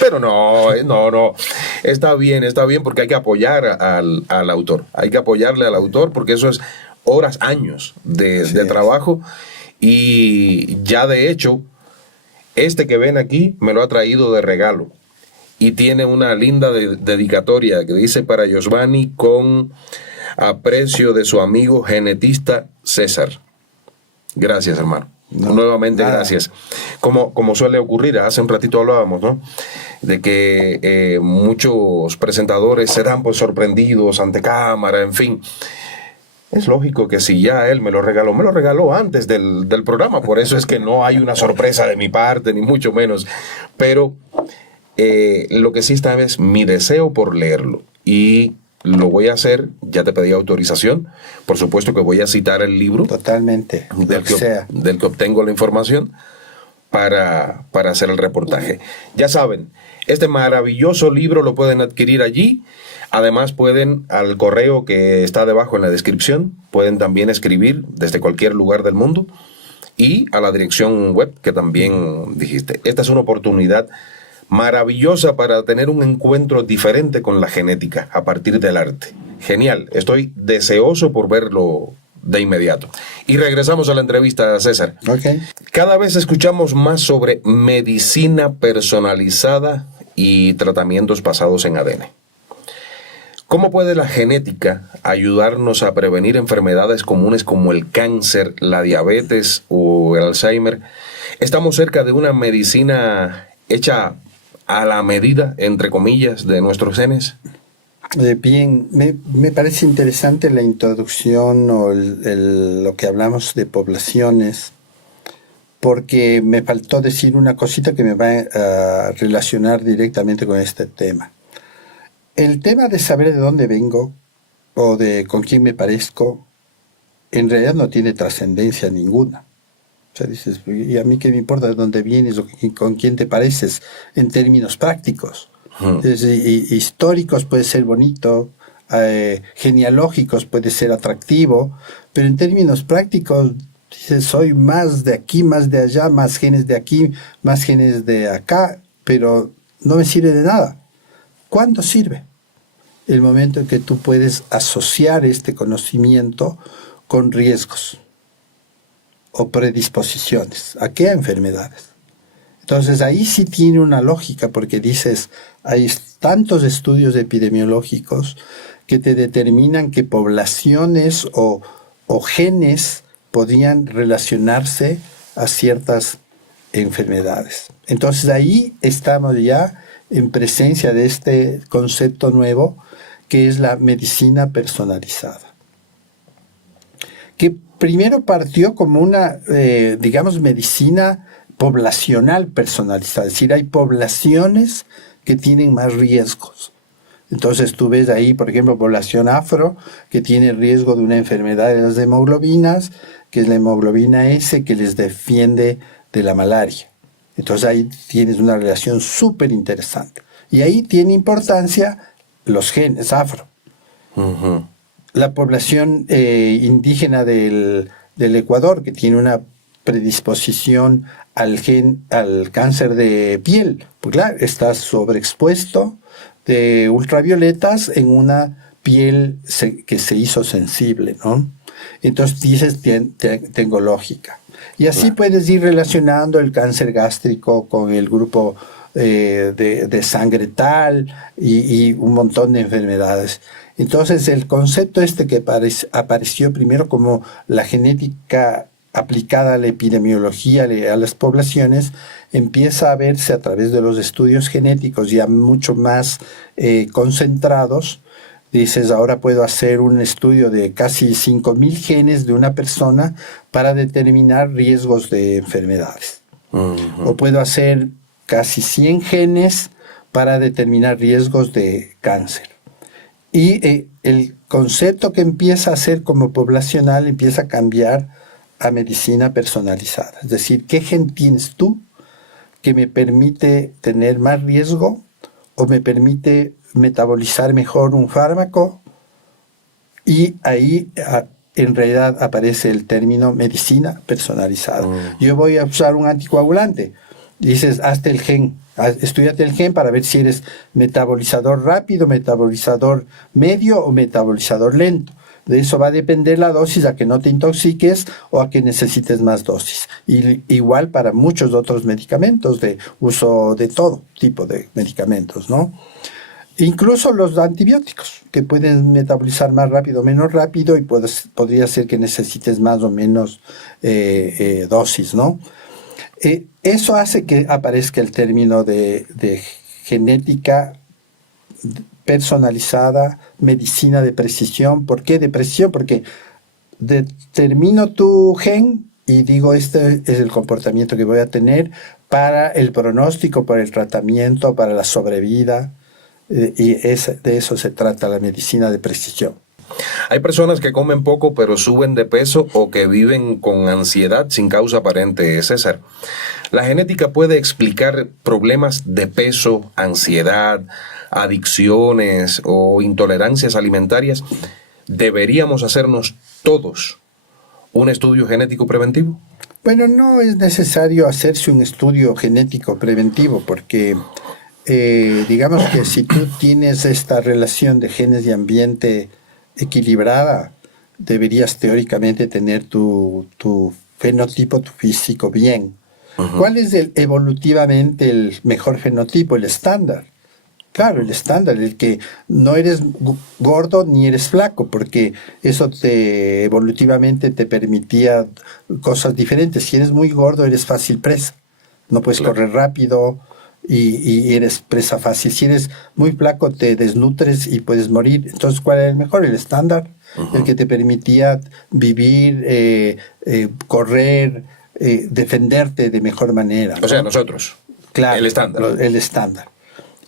Pero no. Está bien, porque hay que apoyar al autor. Hay que apoyarle al autor porque eso es horas, años de trabajo, y ya de hecho, este que ven aquí me lo ha traído de regalo y tiene una linda dedicatoria que dice: para Giovanni, con aprecio de su amigo genetista César. Gracias, hermano. No, Nuevamente, nada. gracias. Como suele ocurrir, hace un ratito hablábamos, ¿no?, de que muchos presentadores se dan pues sorprendidos ante cámara, en fin. Es lógico que si ya él me lo regaló antes del programa, por eso es que no hay una sorpresa de mi parte, ni mucho menos. Pero lo que sí está es mi deseo por leerlo, y lo voy a hacer. Ya te pedí autorización, por supuesto que voy a citar el libro Totalmente, del que obtengo la información para hacer el reportaje. Ya saben, este maravilloso libro lo pueden adquirir allí. Además pueden, al correo que está debajo en la descripción, pueden también escribir desde cualquier lugar del mundo, y a la dirección web que también dijiste. Esta es una oportunidad maravillosa para tener un encuentro diferente con la genética a partir del arte. Genial, estoy deseoso por verlo de inmediato. Y regresamos a la entrevista, César. Okay. Cada vez escuchamos más sobre medicina personalizada y tratamientos basados en ADN. ¿Cómo puede la genética ayudarnos a prevenir enfermedades comunes como el cáncer, la diabetes o el Alzheimer? ¿Estamos cerca de una medicina hecha a la medida, entre comillas, de nuestros genes? Bien, me parece interesante la introducción o lo que hablamos de poblaciones, porque me faltó decir una cosita que me va a relacionar directamente con este tema. El tema de saber de dónde vengo o de con quién me parezco, en realidad no tiene trascendencia ninguna. O sea, dices, ¿y a mí qué me importa de dónde vienes o con quién te pareces en términos prácticos? Históricos puede ser bonito, genealógicos puede ser atractivo, pero en términos prácticos dices, soy más de aquí, más de allá, más genes de aquí, más genes de acá, pero no me sirve de nada. ¿Cuándo sirve? El momento en que tú puedes asociar este conocimiento con riesgos o predisposiciones. ¿A qué enfermedades? Entonces ahí sí tiene una lógica, porque dices, hay tantos estudios epidemiológicos que te determinan que poblaciones o genes podían relacionarse a ciertas enfermedades. Entonces ahí estamos ya en presencia de este concepto nuevo que es la medicina personalizada, que primero partió como una, digamos, medicina poblacional personalizada, es decir, hay poblaciones que tienen más riesgos. Entonces tú ves ahí, por ejemplo, población afro que tiene riesgo de una enfermedad de las hemoglobinas, que es la hemoglobina S, que les defiende de la malaria. Entonces ahí tienes una relación súper interesante. Y ahí tiene importancia los genes afro. Uh-huh. La población indígena del Ecuador, que tiene una predisposición al cáncer de piel, pues claro, está sobreexpuesto de ultravioletas en una piel que se hizo sensible, ¿no? Entonces dices, tengo lógica. Y así puedes ir relacionando el cáncer gástrico con el grupo de sangre tal y un montón de enfermedades. Entonces el concepto que apareció primero como la genética aplicada a la epidemiología, a las poblaciones, empieza a verse a través de los estudios genéticos ya mucho más concentrados. Dices, ahora puedo hacer un estudio de casi 5.000 genes de una persona para determinar riesgos de enfermedades. Uh-huh. O puedo hacer casi 100 genes para determinar riesgos de cáncer. Y el concepto que empieza a ser como poblacional empieza a cambiar a medicina personalizada. Es decir, ¿qué gen tienes tú que me permite tener más riesgo o me permite metabolizar mejor un fármaco? Y ahí en realidad aparece el término medicina personalizada. Yo voy a usar un anticoagulante. Dices, hazte el gen, estudiate el gen para ver si eres metabolizador rápido, metabolizador medio o metabolizador lento. De eso va a depender la dosis, a que no te intoxiques o a que necesites más dosis. Y igual para muchos otros medicamentos de uso de todo tipo de medicamentos, ¿no? Incluso los antibióticos, que pueden metabolizar más rápido o menos rápido y podría ser que necesites más o menos dosis, ¿no? Eso hace que aparezca el término de genética personalizada, medicina de precisión. ¿Por qué de precisión? Porque determino tu gen y digo, este es el comportamiento que voy a tener para el pronóstico, para el tratamiento, para la sobrevida. De eso se trata la medicina de precisión. Hay personas que comen poco pero suben de peso o que viven con ansiedad sin causa aparente, César. ¿La genética puede explicar problemas de peso, ansiedad, adicciones o intolerancias alimentarias? ¿Deberíamos hacernos todos un estudio genético preventivo? Bueno, no es necesario hacerse un estudio genético preventivo porque digamos que si tú tienes esta relación de genes y ambiente equilibrada, deberías teóricamente tener tu fenotipo, tu físico bien. Uh-huh. ¿Cuál es evolutivamente el mejor fenotipo? El estándar. Claro, el estándar, el que no eres gordo ni eres flaco, porque eso evolutivamente te permitía cosas diferentes. Si eres muy gordo, eres fácil presa. No puedes correr rápido y eres presa fácil. Si eres muy flaco, te desnutres y puedes morir. Entonces, ¿cuál era el mejor? El estándar, el que te permitía vivir, correr, defenderte de mejor manera, ¿no? O sea, nosotros. Claro, el estándar. El estándar.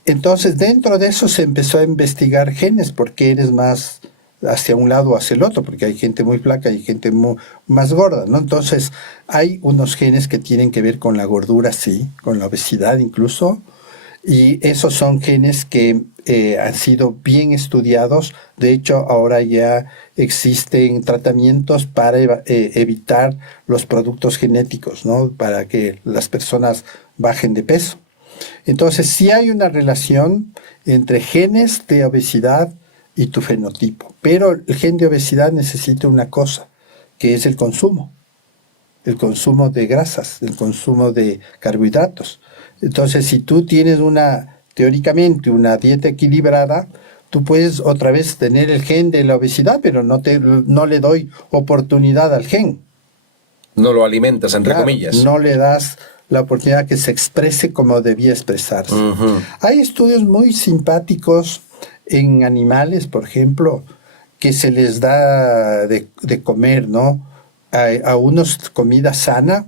Entonces, dentro de eso se empezó a investigar genes, porque eres más hacia un lado o hacia el otro, porque hay gente muy flaca y gente más gorda, ¿no? Entonces, hay unos genes que tienen que ver con la gordura, sí, con la obesidad incluso, y esos son genes que han sido bien estudiados. De hecho, ahora ya existen tratamientos para evitar los productos genéticos, ¿no? Para que las personas bajen de peso. Entonces, sí hay una relación entre genes de obesidad y tu fenotipo, pero el gen de obesidad necesita una cosa, que es el consumo de grasas, el consumo de carbohidratos. Entonces, si tú tienes teóricamente una dieta equilibrada, tú puedes otra vez tener el gen de la obesidad, pero no le doy oportunidad al gen. No lo alimentas, entre comillas. No le das la oportunidad que se exprese como debía expresarse. Uh-huh. Hay estudios muy simpáticos en animales, por ejemplo, que se les da de comer, ¿no? A unos comida sana,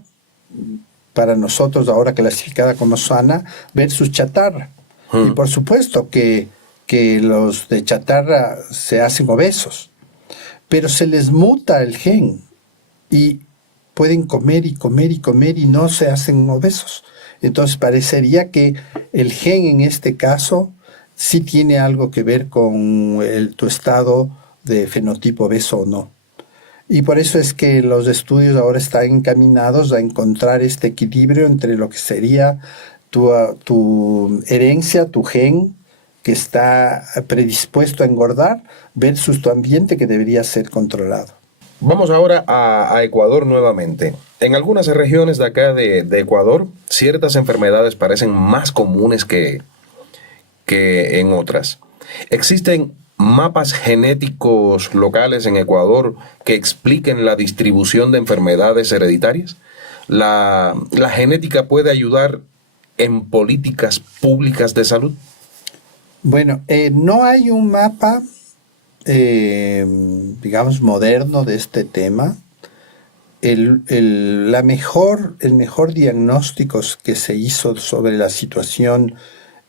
para nosotros ahora clasificada como sana, versus chatarra. Uh-huh. Y por supuesto que los de chatarra se hacen obesos, pero se les muta el gen y pueden comer y comer y comer y no se hacen obesos. Entonces parecería que el gen en este caso sí tiene algo que ver con tu estado de fenotipo obeso o no. Y por eso es que los estudios ahora están encaminados a encontrar este equilibrio entre lo que sería tu herencia, tu gen, que está predispuesto a engordar, versus tu ambiente que debería ser controlado. Vamos ahora a Ecuador nuevamente. En algunas regiones de acá de Ecuador, ciertas enfermedades parecen más comunes que en otras. ¿Existen mapas genéticos locales en Ecuador que expliquen la distribución de enfermedades hereditarias? ¿La genética puede ayudar en políticas públicas de salud? Bueno, no hay un mapa digamos moderno de este tema. El mejor diagnóstico que se hizo sobre la situación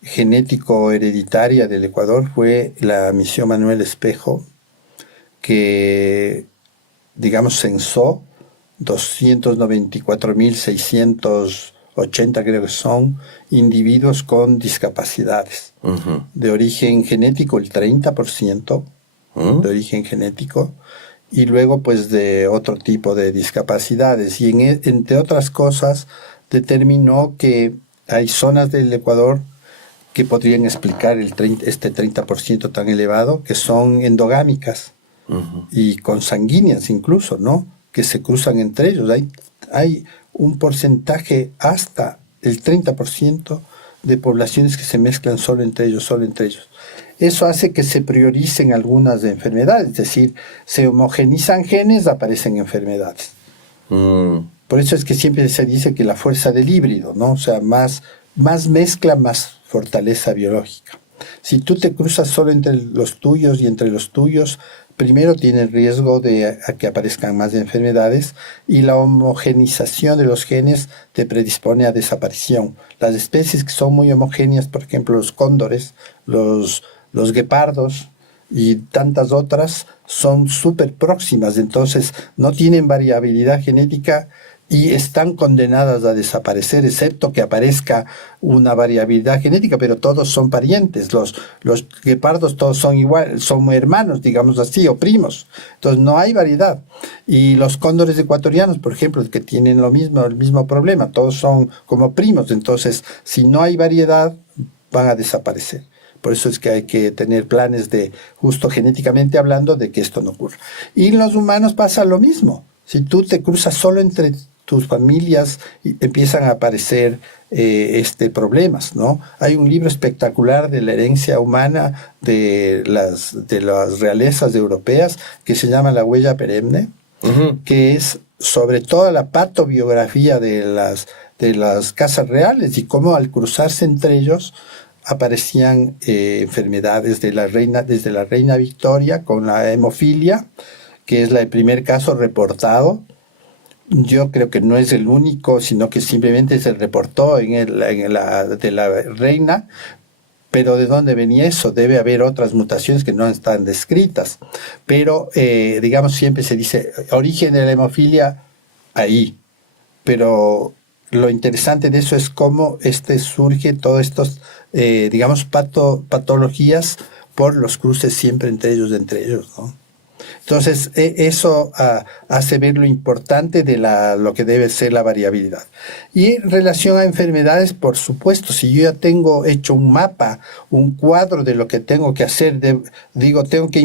genético-hereditaria del Ecuador fue la misión Manuel Espejo, que digamos censó 294.680, creo que son, individuos con discapacidades. Uh-huh. De origen genético, el 30%. De origen genético, y luego pues de otro tipo de discapacidades, y entre otras cosas determinó que hay zonas del Ecuador que podrían explicar este 30% tan elevado, que son endogámicas. y consanguíneas incluso, ¿no? Que se cruzan entre ellos. Hay un porcentaje hasta el 30% de poblaciones que se mezclan solo entre ellos, solo entre ellos. Eso hace que se prioricen algunas enfermedades, es decir, se homogenizan genes, aparecen enfermedades. Por eso es que siempre se dice que la fuerza del híbrido, ¿no? O sea, más mezcla, más fortaleza biológica. Si tú te cruzas solo entre los tuyos y entre los tuyos, primero tienes riesgo de que aparezcan más enfermedades, y la homogenización de los genes te predispone a desaparición. Las especies que son muy homogéneas, por ejemplo los cóndores, los guepardos y tantas otras, son súper próximas, entonces no tienen variabilidad genética y están condenadas a desaparecer, excepto que aparezca una variabilidad genética, pero todos son parientes. Los guepardos todos son igual, son hermanos, digamos así, o primos. Entonces no hay variedad. Y los cóndores ecuatorianos, por ejemplo, que tienen el mismo problema, todos son como primos. Entonces, si no hay variedad, van a desaparecer. Por eso es que hay que tener planes de, justo genéticamente hablando, de que esto no ocurra. Y en los humanos pasa lo mismo. Si tú te cruzas solo entre tus familias, empiezan a aparecer problemas, ¿no? Hay un libro espectacular de la herencia humana de las realezas europeas que se llama La huella perenne, que es sobre toda la patobiografía de las casas reales y cómo al cruzarse entre ellos aparecían enfermedades desde la reina Victoria con la hemofilia, que es el primer caso reportado. Yo creo que no es el único, sino que simplemente se reportó de la reina, pero ¿de dónde venía eso? Debe haber otras mutaciones que no están descritas, pero digamos siempre se dice origen de la hemofilia ahí, pero lo interesante de eso es cómo surge todos estos, digamos, patologías por los cruces siempre entre ellos, ¿no? Entonces, eso hace ver lo importante de lo que debe ser la variabilidad. Y en relación a enfermedades, por supuesto, si yo ya tengo hecho un mapa, un cuadro de lo que tengo que hacer, tengo que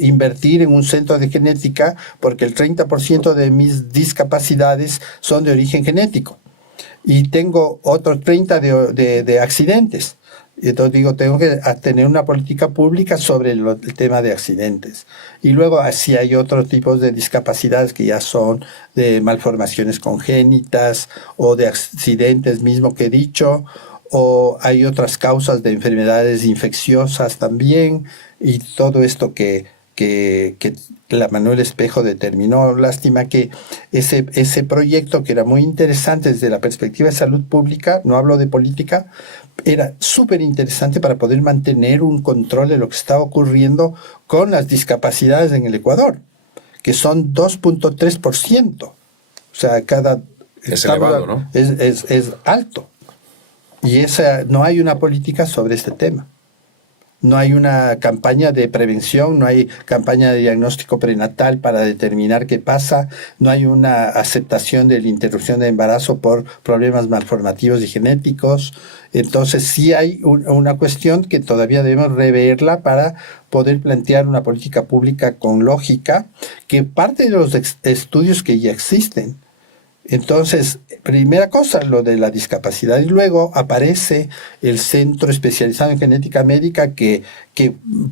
invertir en un centro de genética porque el 30% de mis discapacidades son de origen genético. Y tengo otros 30% de accidentes. Entonces tengo que tener una política pública sobre el tema de accidentes. Y luego así hay otros tipos de discapacidades que ya son de malformaciones congénitas o de accidentes mismo que he dicho, o hay otras causas de enfermedades infecciosas también, y todo esto que la Manuel Espejo determinó. Lástima que ese proyecto, que era muy interesante desde la perspectiva de salud pública, no hablo de política, era súper interesante para poder mantener un control de lo que estaba ocurriendo con las discapacidades en el Ecuador, que son 2.3%. O sea, es elevado, ¿no? Es alto. Y no hay una política sobre este tema. No hay una campaña de prevención, no hay campaña de diagnóstico prenatal para determinar qué pasa, no hay una aceptación de la interrupción de embarazo por problemas malformativos y genéticos. Entonces sí hay una cuestión que todavía debemos reverla para poder plantear una política pública con lógica, que parte de los estudios que ya existen. Entonces, primera cosa, lo de la discapacidad, y luego aparece el Centro Especializado en Genética Médica que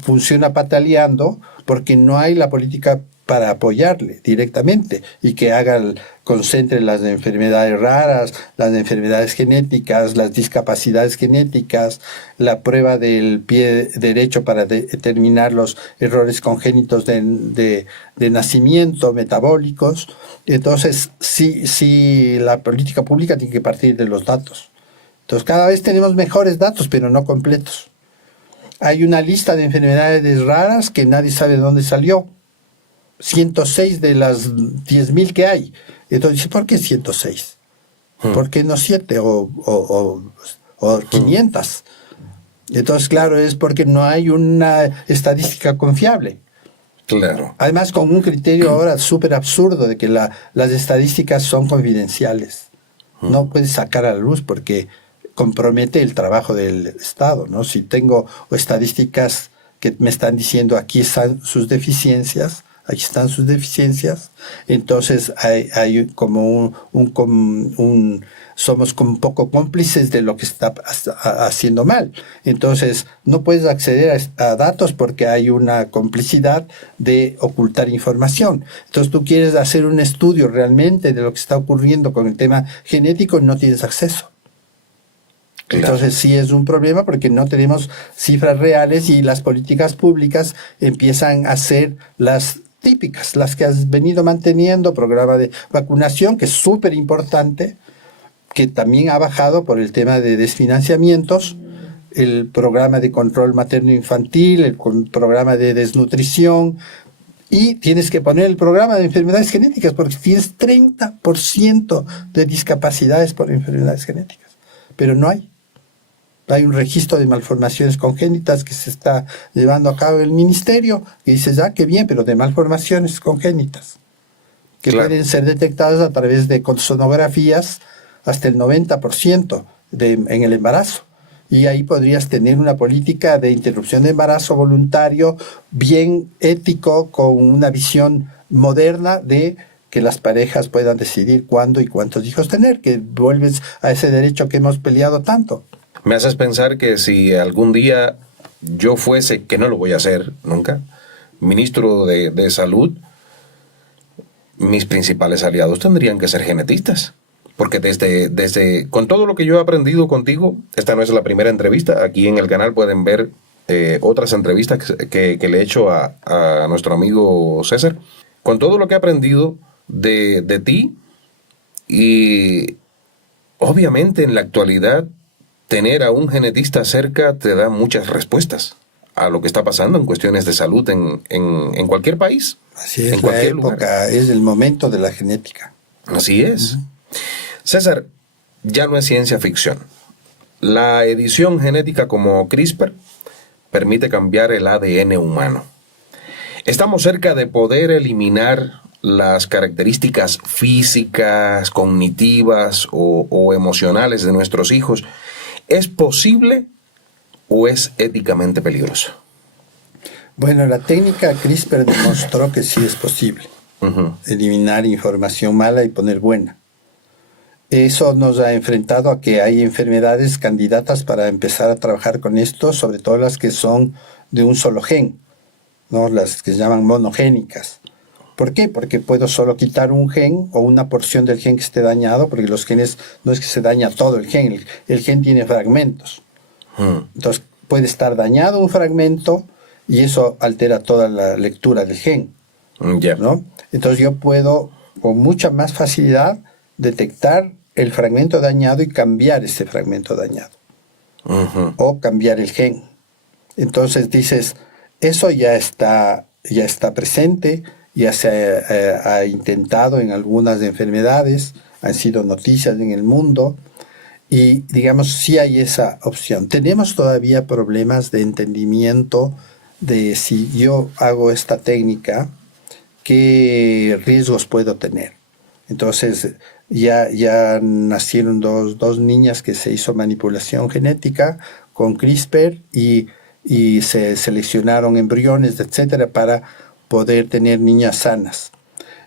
funciona pataleando porque no hay la política para apoyarle directamente y que concentre las enfermedades raras, las enfermedades genéticas, las discapacidades genéticas, la prueba del pie derecho para determinar los errores congénitos de nacimiento, metabólicos. Entonces, sí, la política pública tiene que partir de los datos. Entonces, cada vez tenemos mejores datos, pero no completos. Hay una lista de enfermedades raras que nadie sabe de dónde salió. 106 de las 10.000 que hay. Entonces, ¿por qué 106? ¿Por qué no 7 o 500? Entonces, claro, es porque no hay una estadística confiable. Claro. Además, con un criterio ahora súper absurdo de que las estadísticas son confidenciales. No puedes sacar a la luz porque compromete el trabajo del Estado, ¿no? Si tengo estadísticas que me están diciendo aquí están sus deficiencias, aquí están sus deficiencias. Entonces hay como somos como un poco cómplices de lo que está haciendo mal. Entonces no puedes acceder a datos porque hay una complicidad de ocultar información. Entonces tú quieres hacer un estudio realmente de lo que está ocurriendo con el tema genético, no tienes acceso. Claro. Entonces sí es un problema porque no tenemos cifras reales y las políticas públicas empiezan a ser las típicas, las que has venido manteniendo, programa de vacunación, que es súper importante, que también ha bajado por el tema de desfinanciamientos, el programa de control materno-infantil, el programa de desnutrición, y tienes que poner el programa de enfermedades genéticas porque tienes 30% de discapacidades por enfermedades genéticas, pero no hay. Hay un registro de malformaciones congénitas que se está llevando a cabo en el ministerio, que dices, qué bien, pero de malformaciones congénitas, que claro, pueden ser detectadas a través de sonografías hasta el 90% en el embarazo. Y ahí podrías tener una política de interrupción de embarazo voluntario, bien ético, con una visión moderna de que las parejas puedan decidir cuándo y cuántos hijos tener, que vuelves a ese derecho que hemos peleado tanto. Me haces pensar que si algún día yo fuese, que no lo voy a hacer nunca, ministro de Salud, mis principales aliados tendrían que ser genetistas. Porque desde con todo lo que yo he aprendido contigo, esta no es la primera entrevista, aquí en el canal pueden ver otras entrevistas que le he hecho a nuestro amigo César. Con todo lo que he aprendido de ti, y obviamente en la actualidad tener a un genetista cerca te da muchas respuestas a lo que está pasando en cuestiones de salud en cualquier país. Así es, en cualquier la época, lugar. Es el momento de la genética. Así es. César, ya no es ciencia ficción. La edición genética como CRISPR permite cambiar el ADN humano. Estamos cerca de poder eliminar las características físicas, cognitivas o emocionales de nuestros hijos. ¿Es posible o es éticamente peligroso? Bueno, la técnica CRISPR demostró que sí es posible. Eliminar información mala y poner buena. Eso nos ha enfrentado a que hay enfermedades candidatas para empezar a trabajar con esto, sobre todo las que son de un solo gen, ¿no? Las que se llaman monogénicas. ¿Por qué? Porque puedo solo quitar un gen o una porción del gen que esté dañado, porque los genes no es que se daña todo el gen tiene fragmentos. Entonces puede estar dañado un fragmento y eso altera toda la lectura del gen, ¿no? Entonces yo puedo con mucha más facilidad detectar el fragmento dañado y cambiar ese fragmento dañado. O cambiar el gen. Entonces dices, eso ya está presente, ya se ha intentado en algunas enfermedades, han sido noticias en el mundo, y digamos, sí hay esa opción. Tenemos todavía problemas de entendimiento de si yo hago esta técnica, qué riesgos puedo tener. Entonces, ya nacieron dos niñas que se hizo manipulación genética con CRISPR y se seleccionaron embriones, etcétera, para poder tener niñas sanas.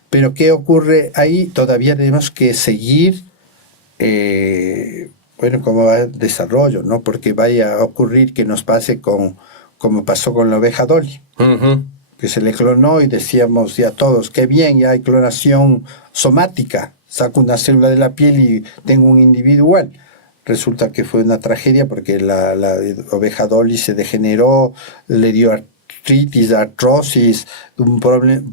Pero ¿qué ocurre ahí? Todavía tenemos que seguir, cómo va el desarrollo, ¿no? Porque vaya a ocurrir que nos pase como pasó con la oveja Dolly. Que se le clonó y decíamos ya todos, qué bien, ya hay clonación somática, saco una célula de la piel y tengo un individuo igual. Resulta que fue una tragedia porque la oveja Dolly se degeneró, le dio artritis, artrosis,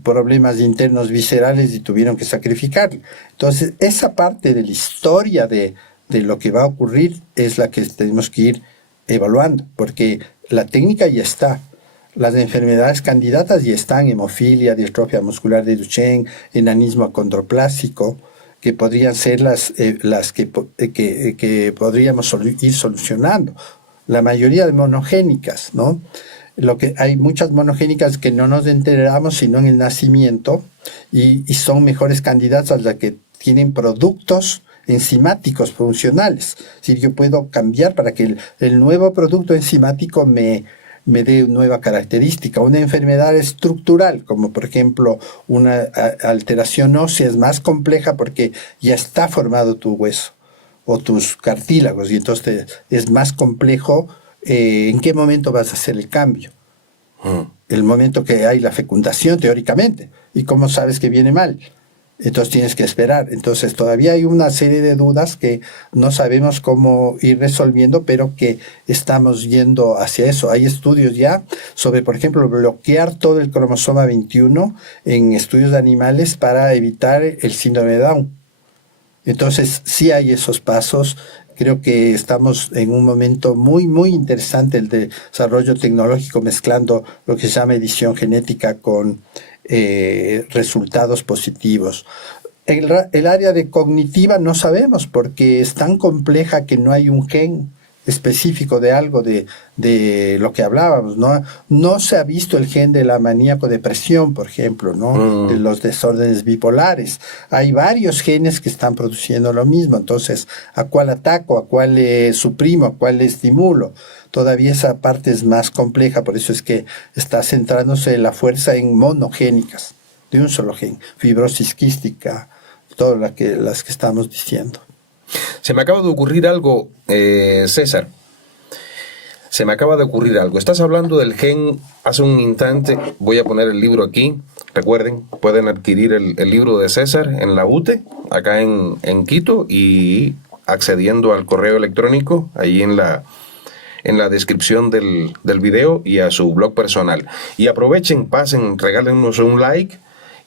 problemas internos viscerales y tuvieron que sacrificarla. Entonces, esa parte de la historia de lo que va a ocurrir es la que tenemos que ir evaluando, porque la técnica ya está. Las enfermedades candidatas ya están: hemofilia, distrofia muscular de Duchenne, enanismo acondroplásico, que podrían ser las que podríamos ir solucionando. La mayoría de monogénicas, ¿no? Hay muchas monogénicas que no nos enteramos sino en el nacimiento y son mejores candidatas a las que tienen productos enzimáticos funcionales. Es decir, yo puedo cambiar para que el nuevo producto enzimático me me dé nueva característica. Una enfermedad estructural, como por ejemplo una alteración ósea, es más compleja porque ya está formado tu hueso o tus cartílagos, y entonces es más complejo en qué momento vas a hacer el cambio. El momento que hay la fecundación, teóricamente, y cómo sabes que viene mal. Entonces tienes que esperar. Entonces todavía hay una serie de dudas que no sabemos cómo ir resolviendo, pero que estamos yendo hacia eso. Hay estudios ya sobre, por ejemplo, bloquear todo el cromosoma 21 en estudios de animales para evitar el síndrome de Down. Entonces sí hay esos pasos. Creo que estamos en un momento muy, muy interesante el desarrollo tecnológico, mezclando lo que se llama edición genética con resultados positivos. El área de cognitiva no sabemos porque es tan compleja que no hay un gen específico de algo de lo que hablábamos, ¿no? No se ha visto el gen de la maníaco-depresión, por ejemplo, ¿no? De los desórdenes bipolares. Hay varios genes que están produciendo lo mismo, entonces, ¿a cuál ataco? ¿A cuál le suprimo? ¿A cuál le estimulo? Todavía esa parte es más compleja, por eso es que está centrándose la fuerza en monogénicas, de un solo gen, fibrosis quística, todas las que estamos diciendo. Se me acaba de ocurrir algo, César. Se me acaba de ocurrir algo. Estás hablando del gen hace un instante. Voy a poner el libro aquí. Recuerden, pueden adquirir el libro de César en la UTE, acá en Quito, y accediendo al correo electrónico, ahí en la descripción del video, y a su blog personal. Y aprovechen, pasen, regálenos un like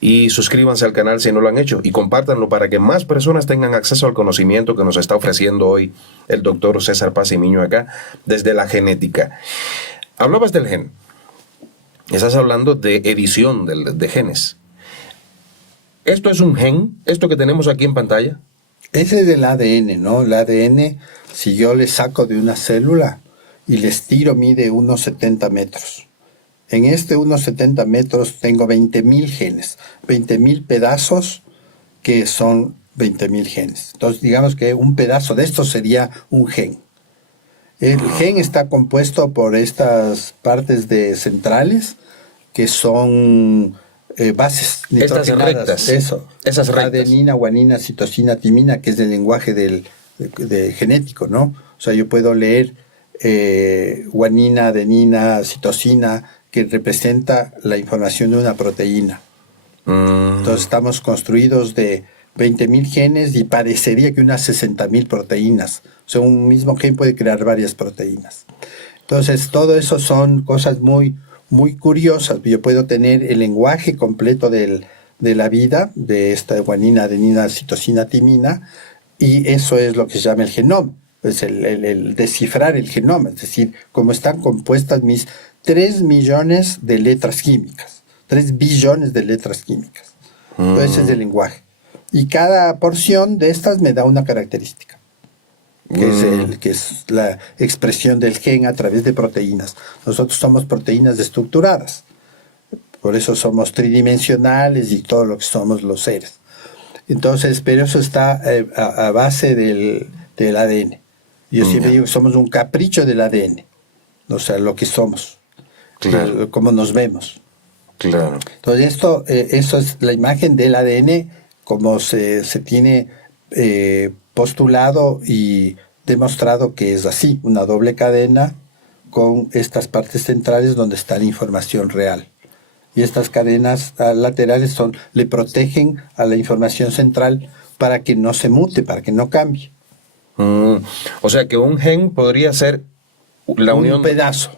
y suscríbanse al canal si no lo han hecho, y compártanlo para que más personas tengan acceso al conocimiento que nos está ofreciendo hoy el doctor César Paz y Miño acá, desde la genética. Hablabas del gen. Estás hablando de edición de genes. ¿Esto es un gen? ¿Esto que tenemos aquí en pantalla? Ese es del ADN, ¿no? El ADN, si yo le saco de una célula y le estiro, mide unos 70 metros. En este unos 70 metros tengo 20.000 genes, 20.000 pedazos que son 20.000 genes. Entonces, digamos que un pedazo de esto sería un gen. El gen está compuesto por estas partes centrales que son bases nitrogenadas. Estas rectas. Eso. Esas rectas. Adenina, guanina, citosina, timina, que es el lenguaje genético, ¿no? O sea, yo puedo leer guanina, adenina, citosina, que representa la información de una proteína. Entonces estamos construidos de 20.000 genes y parecería que unas 60.000 proteínas. O sea, un mismo gen puede crear varias proteínas. Entonces, todo eso son cosas muy, muy curiosas. Yo puedo tener el lenguaje completo de la vida, de esta guanina, adenina, citosina, timina, y eso es lo que se llama el genoma. Es el descifrar el genoma, es decir, cómo están compuestas mis 3 millones de letras químicas, 3 billones de letras químicas. Entonces ese es el lenguaje. Y cada porción de estas me da una característica, que es la expresión del gen a través de proteínas. Nosotros somos proteínas estructuradas, por eso somos tridimensionales y todo lo que somos los seres. Entonces, pero eso está a base del ADN. Yo siempre digo que somos un capricho del ADN, o sea, lo que somos. Claro. Cómo nos vemos. Claro. Entonces eso es la imagen del ADN como se tiene postulado y demostrado que es así, una doble cadena con estas partes centrales donde está la información real. Y estas cadenas laterales le protegen a la información central para que no se mute, para que no cambie. O sea que un gen podría ser la unión... Un pedazo.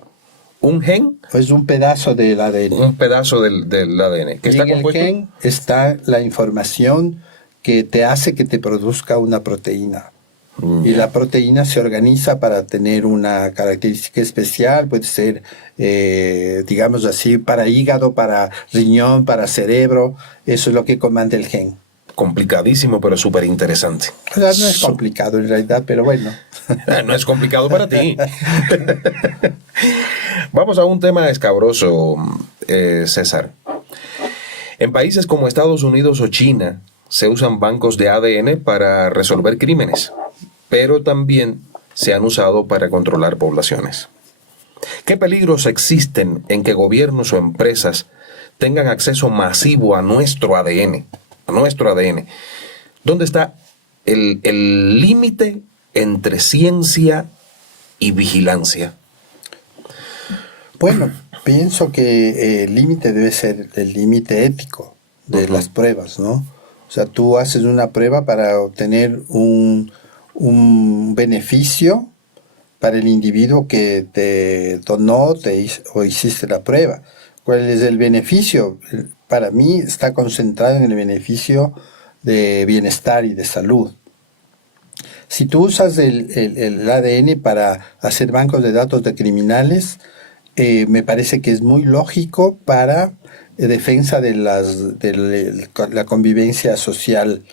¿Un gen? Es un pedazo del ADN. Un pedazo del ADN. Que está compuesto. En el gen está la información que te hace que te produzca una proteína. Y la proteína se organiza para tener una característica especial, puede ser, digamos así, para hígado, para riñón, para cerebro. Eso es lo que comanda el gen. Complicadísimo, pero súper interesante. O sea, no es complicado en realidad, pero bueno. No es complicado para ti. Vamos a un tema escabroso, César. En países como Estados Unidos o China se usan bancos de ADN para resolver crímenes, pero también se han usado para controlar poblaciones. ¿Qué peligros existen en que gobiernos o empresas tengan acceso masivo a nuestro ADN? A nuestro ADN. ¿Dónde está el límite entre ciencia y vigilancia? Bueno, pienso que el límite debe ser el límite ético de las pruebas, ¿no? O sea, tú haces una prueba para obtener un beneficio para el individuo que te donó o hiciste la prueba. ¿Cuál es el beneficio? Para mí está concentrado en el beneficio de bienestar y de salud. Si tú usas el ADN para hacer bancos de datos de criminales, me parece que es muy lógico para defensa de la convivencia social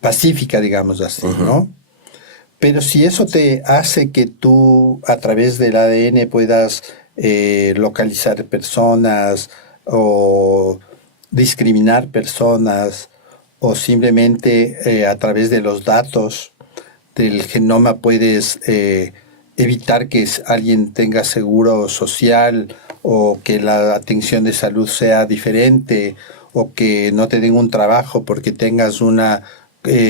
pacífica, digamos así, ¿no? Pero si eso te hace que tú a través del ADN puedas localizar personas o discriminar personas o simplemente a través de los datos del genoma puedes evitar que alguien tenga seguro social o que la atención de salud sea diferente o que no te den un trabajo porque tengas una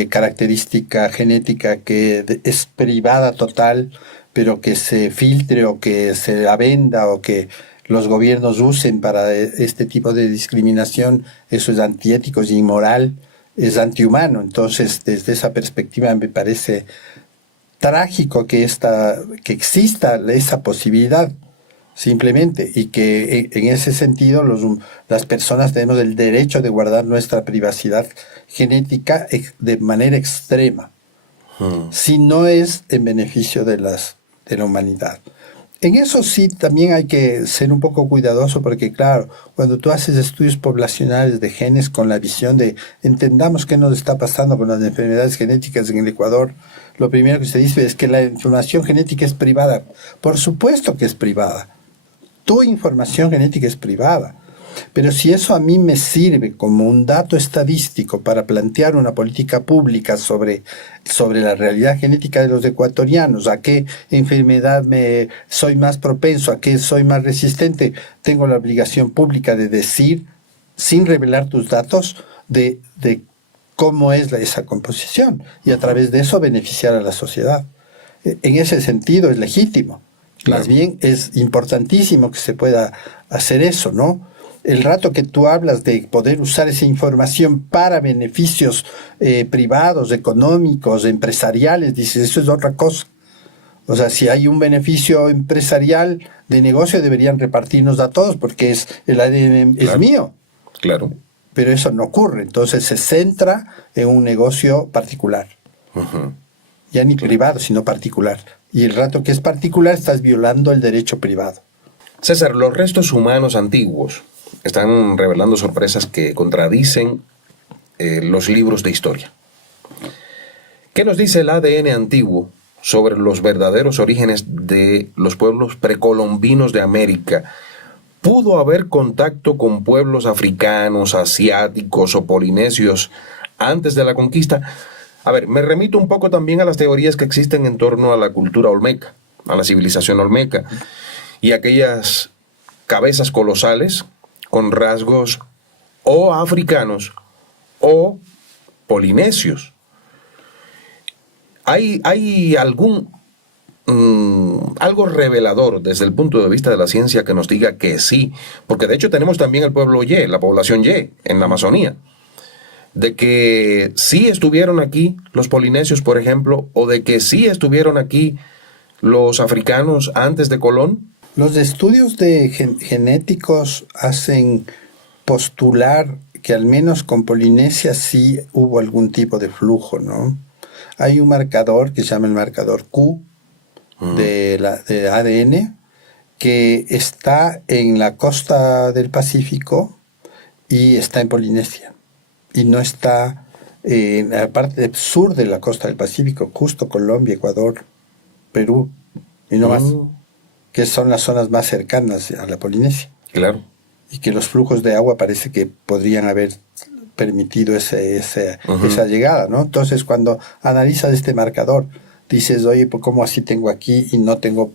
característica genética que es privada total, pero que se filtre o que se la venda o que los gobiernos usen para este tipo de discriminación, eso es antiético, es inmoral, es antihumano. Entonces, desde esa perspectiva me parece trágico que exista esa posibilidad simplemente, y que en ese sentido las personas tenemos el derecho de guardar nuestra privacidad genética de manera extrema, si no es en beneficio de la humanidad. En eso sí también hay que ser un poco cuidadoso, porque claro, cuando tú haces estudios poblacionales de genes con la visión de entendamos qué nos está pasando con las enfermedades genéticas en el Ecuador, lo primero que se dice es que la información genética es privada. Por supuesto que es privada. Tu información genética es privada. Pero si eso a mí me sirve como un dato estadístico para plantear una política pública sobre la realidad genética de los ecuatorianos, a qué enfermedad soy más propenso, a qué soy más resistente, tengo la obligación pública de decir, sin revelar tus datos, de cómo es esa composición, y a través de eso beneficiar a la sociedad. En ese sentido es legítimo. Claro. Más bien es importantísimo que se pueda hacer eso, ¿no? El rato que tú hablas de poder usar esa información para beneficios privados, económicos, empresariales, dices, eso es otra cosa. O sea, si hay un beneficio empresarial de negocio, deberían repartirnos a todos, porque el ADN claro. Es mío. Claro. Pero eso no ocurre, entonces se centra en un negocio particular. Ya ni privado, sino particular. Y el rato que es particular, estás violando el derecho privado. César, los restos humanos antiguos están revelando sorpresas que contradicen los libros de historia. ¿Qué nos dice el ADN antiguo sobre los verdaderos orígenes de los pueblos precolombinos de América? ¿Pudo haber contacto con pueblos africanos, asiáticos o polinesios antes de la conquista? A ver, me remito un poco también a las teorías que existen en torno a la cultura olmeca, a la civilización olmeca, y aquellas cabezas colosales con rasgos o africanos o polinesios. ¿Hay algo revelador desde el punto de vista de la ciencia que nos diga que sí? Porque de hecho tenemos también el pueblo Ye, la población Ye, en la Amazonía. De que sí estuvieron aquí los polinesios, por ejemplo, o de que sí estuvieron aquí los africanos antes de Colón. Los estudios genéticos hacen postular que al menos con Polinesia sí hubo algún tipo de flujo, ¿no? Hay un marcador que se llama el marcador Q de ADN que está en la costa del Pacífico y está en Polinesia. Y no está en la parte sur de la costa del Pacífico, justo Colombia, Ecuador, Perú, y no más, que son las zonas más cercanas a la Polinesia. Claro. Y que los flujos de agua parece que podrían haber permitido esa llegada, ¿no? Entonces, cuando analizas este marcador, dices, oye, pues ¿cómo así tengo aquí y no tengo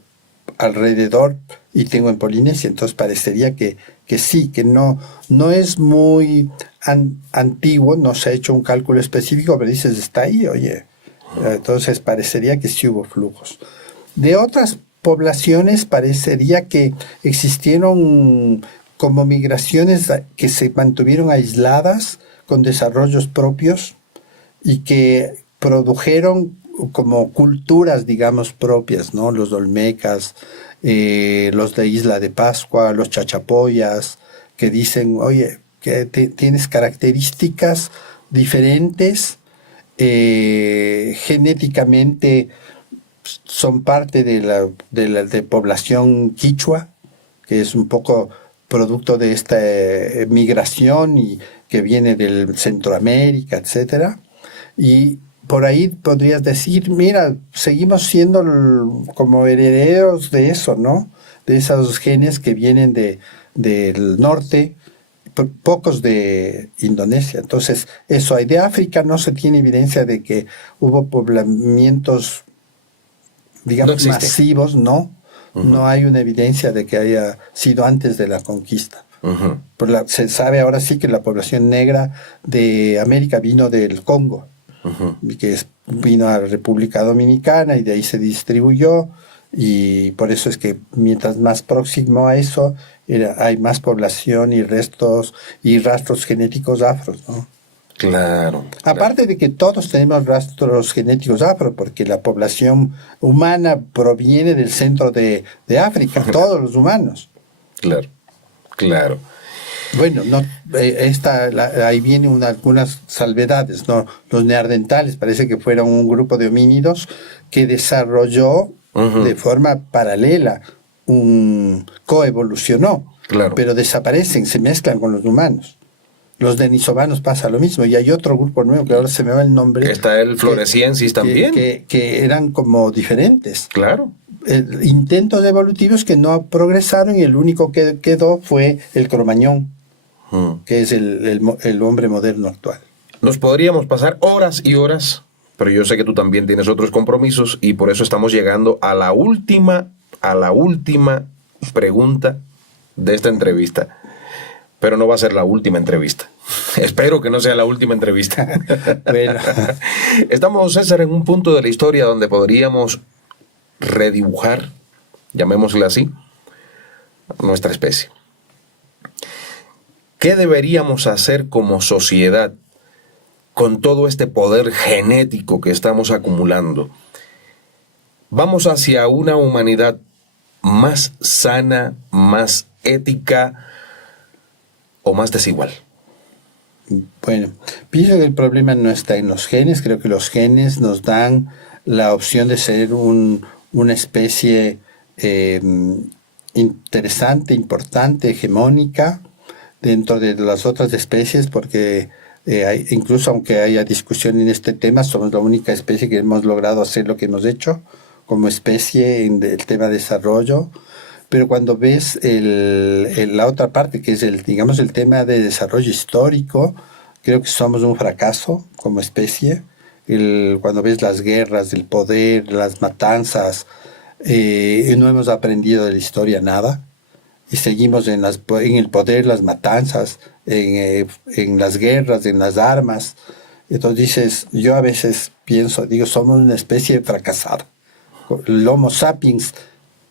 alrededor y tengo en Polinesia, entonces parecería que sí, que no es muy antiguo, no se ha hecho un cálculo específico, pero dices, está ahí, oye. Entonces parecería que sí hubo flujos. De otras poblaciones parecería que existieron como migraciones que se mantuvieron aisladas con desarrollos propios y que produjeron como culturas, digamos, propias, ¿no? Los olmecas, los de Isla de Pascua, los chachapoyas, que dicen, oye, que tienes características diferentes, genéticamente son parte de población quichua, que es un poco producto de esta migración y que viene del Centroamérica, etcétera. Y por ahí podrías decir, mira, seguimos siendo como herederos de eso, ¿no? De esos genes que vienen del norte, pocos de Indonesia. Entonces, eso hay. De África no se tiene evidencia de que hubo poblamientos, digamos, No masivos, ¿no? Uh-huh. No hay una evidencia de que haya sido antes de la conquista. Uh-huh. Se sabe ahora sí que la población negra de América vino del Congo, uh-huh, que vino a la República Dominicana y de ahí se distribuyó, y por eso es que mientras más próximo a eso hay más población y rastros genéticos afros, ¿no? Claro. Aparte de que todos tenemos rastros genéticos afro, porque la población humana proviene del centro de África, todos los humanos. Claro, claro. Bueno, no, ahí vienen algunas salvedades, ¿no? Los neandertales parece que fueron un grupo de homínidos que desarrolló uh-huh, de forma paralela, coevolucionó, claro, pero desaparecen, se mezclan con los humanos. Los denisovanos pasa lo mismo, y hay otro grupo nuevo que ahora se me va el nombre. Está el floresiensis también. Que eran como diferentes. Claro. Intentos evolutivos que no progresaron, y el único que quedó fue el cromañón, que es el hombre moderno actual. Nos podríamos pasar horas y horas, pero yo sé que tú también tienes otros compromisos, y por eso estamos llegando a la última pregunta de esta entrevista. Pero no va a ser la última entrevista. Espero que no sea la última entrevista. Bueno. Estamos, César, en un punto de la historia donde podríamos redibujar, llamémosle así, nuestra especie. ¿Qué deberíamos hacer como sociedad con todo este poder genético que estamos acumulando? ¿Vamos hacia una humanidad más sana, más ética o más desigual? Bueno, pienso que el problema no está en los genes. Creo que los genes nos dan la opción de ser una especie interesante, importante, hegemónica dentro de las otras especies, porque incluso aunque haya discusión en este tema, somos la única especie que hemos logrado hacer lo que hemos hecho como especie en el tema de desarrollo. Pero cuando ves la otra parte, que es digamos el tema de desarrollo histórico, creo que somos un fracaso como especie. Cuando ves las guerras, el poder, las matanzas, no hemos aprendido de la historia nada, y seguimos en el poder, las matanzas, en las guerras, en las armas. Entonces dices, yo a veces pienso, digo, somos una especie fracasada. El Homo sapiens,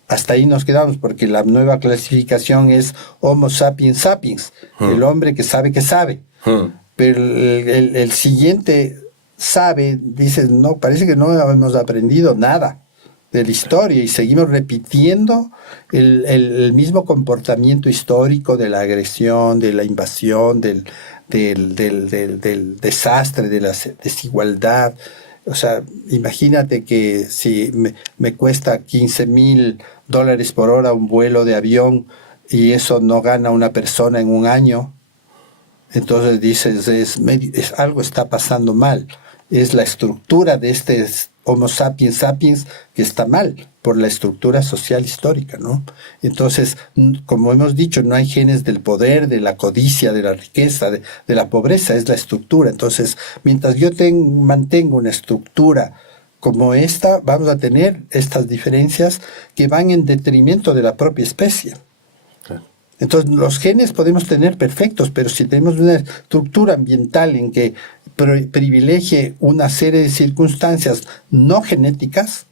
hasta ahí nos quedamos, porque la nueva clasificación es Homo sapiens sapiens, el hombre que sabe que sabe. Pero el siguiente sabe, dices, no, parece que no hemos aprendido nada de la historia y seguimos repitiendo el mismo comportamiento histórico de la agresión, de la invasión, del desastre, de la desigualdad. O sea, imagínate que si me cuesta $15,000 por hora un vuelo de avión y eso no gana una persona en un año, entonces dices, algo está pasando mal. Es la estructura de este Homo sapiens sapiens que está mal por la estructura social histórica, ¿no? Entonces, como hemos dicho, no hay genes del poder, de la codicia, de la riqueza, de la pobreza, es la estructura. Entonces, mientras yo mantengo una estructura como esta, vamos a tener estas diferencias que van en detrimento de la propia especie. Entonces, los genes podemos tener perfectos, pero si tenemos una estructura ambiental en que privilegie una serie de circunstancias no genéticas,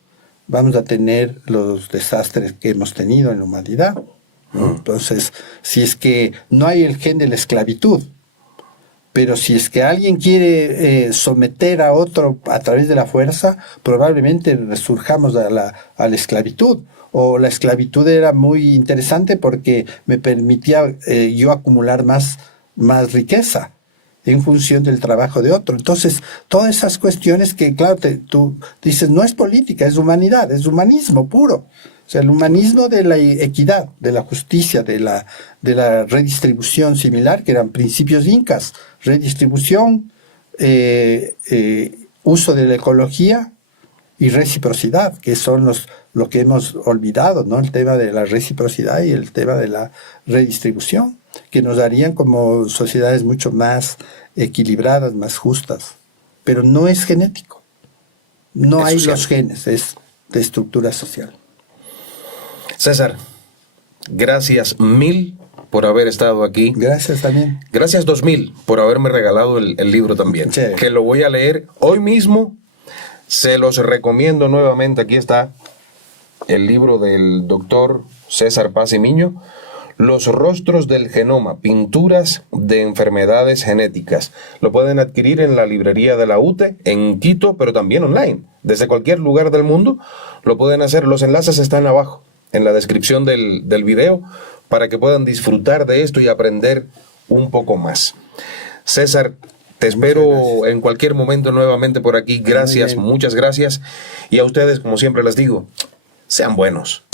vamos a tener los desastres que hemos tenido en la humanidad. Entonces, si es que no hay el gen de la esclavitud, pero si es que alguien quiere someter a otro a través de la fuerza, probablemente resurjamos a la esclavitud. O la esclavitud era muy interesante porque me permitía yo acumular más riqueza en función del trabajo de otro. Entonces, todas esas cuestiones que, claro, tú dices, no es política, es humanidad, es humanismo puro. O sea, el humanismo de la equidad, de la justicia, de la redistribución similar, que eran principios incas, redistribución, uso de la ecología y reciprocidad, que son lo que hemos olvidado, ¿no? El tema de la reciprocidad y el tema de la redistribución, que nos darían como sociedades mucho más equilibradas, más justas. Pero no es genético. No hay los genes, es de estructura social. César, gracias 1000 por haber estado aquí. Gracias también. Gracias 2000 por haberme regalado el libro también. Chévere. Que lo voy a leer hoy mismo. Se los recomiendo nuevamente. Aquí está el libro del doctor César Paz y Miño. Los rostros del genoma, pinturas de enfermedades genéticas. Lo pueden adquirir en la librería de la UTE, en Quito, pero también online. Desde cualquier lugar del mundo lo pueden hacer. Los enlaces están abajo, en la descripción del video, para que puedan disfrutar de esto y aprender un poco más. César, te espero en cualquier momento nuevamente por aquí. Gracias, muchas gracias. Y a ustedes, como siempre les digo, sean buenos.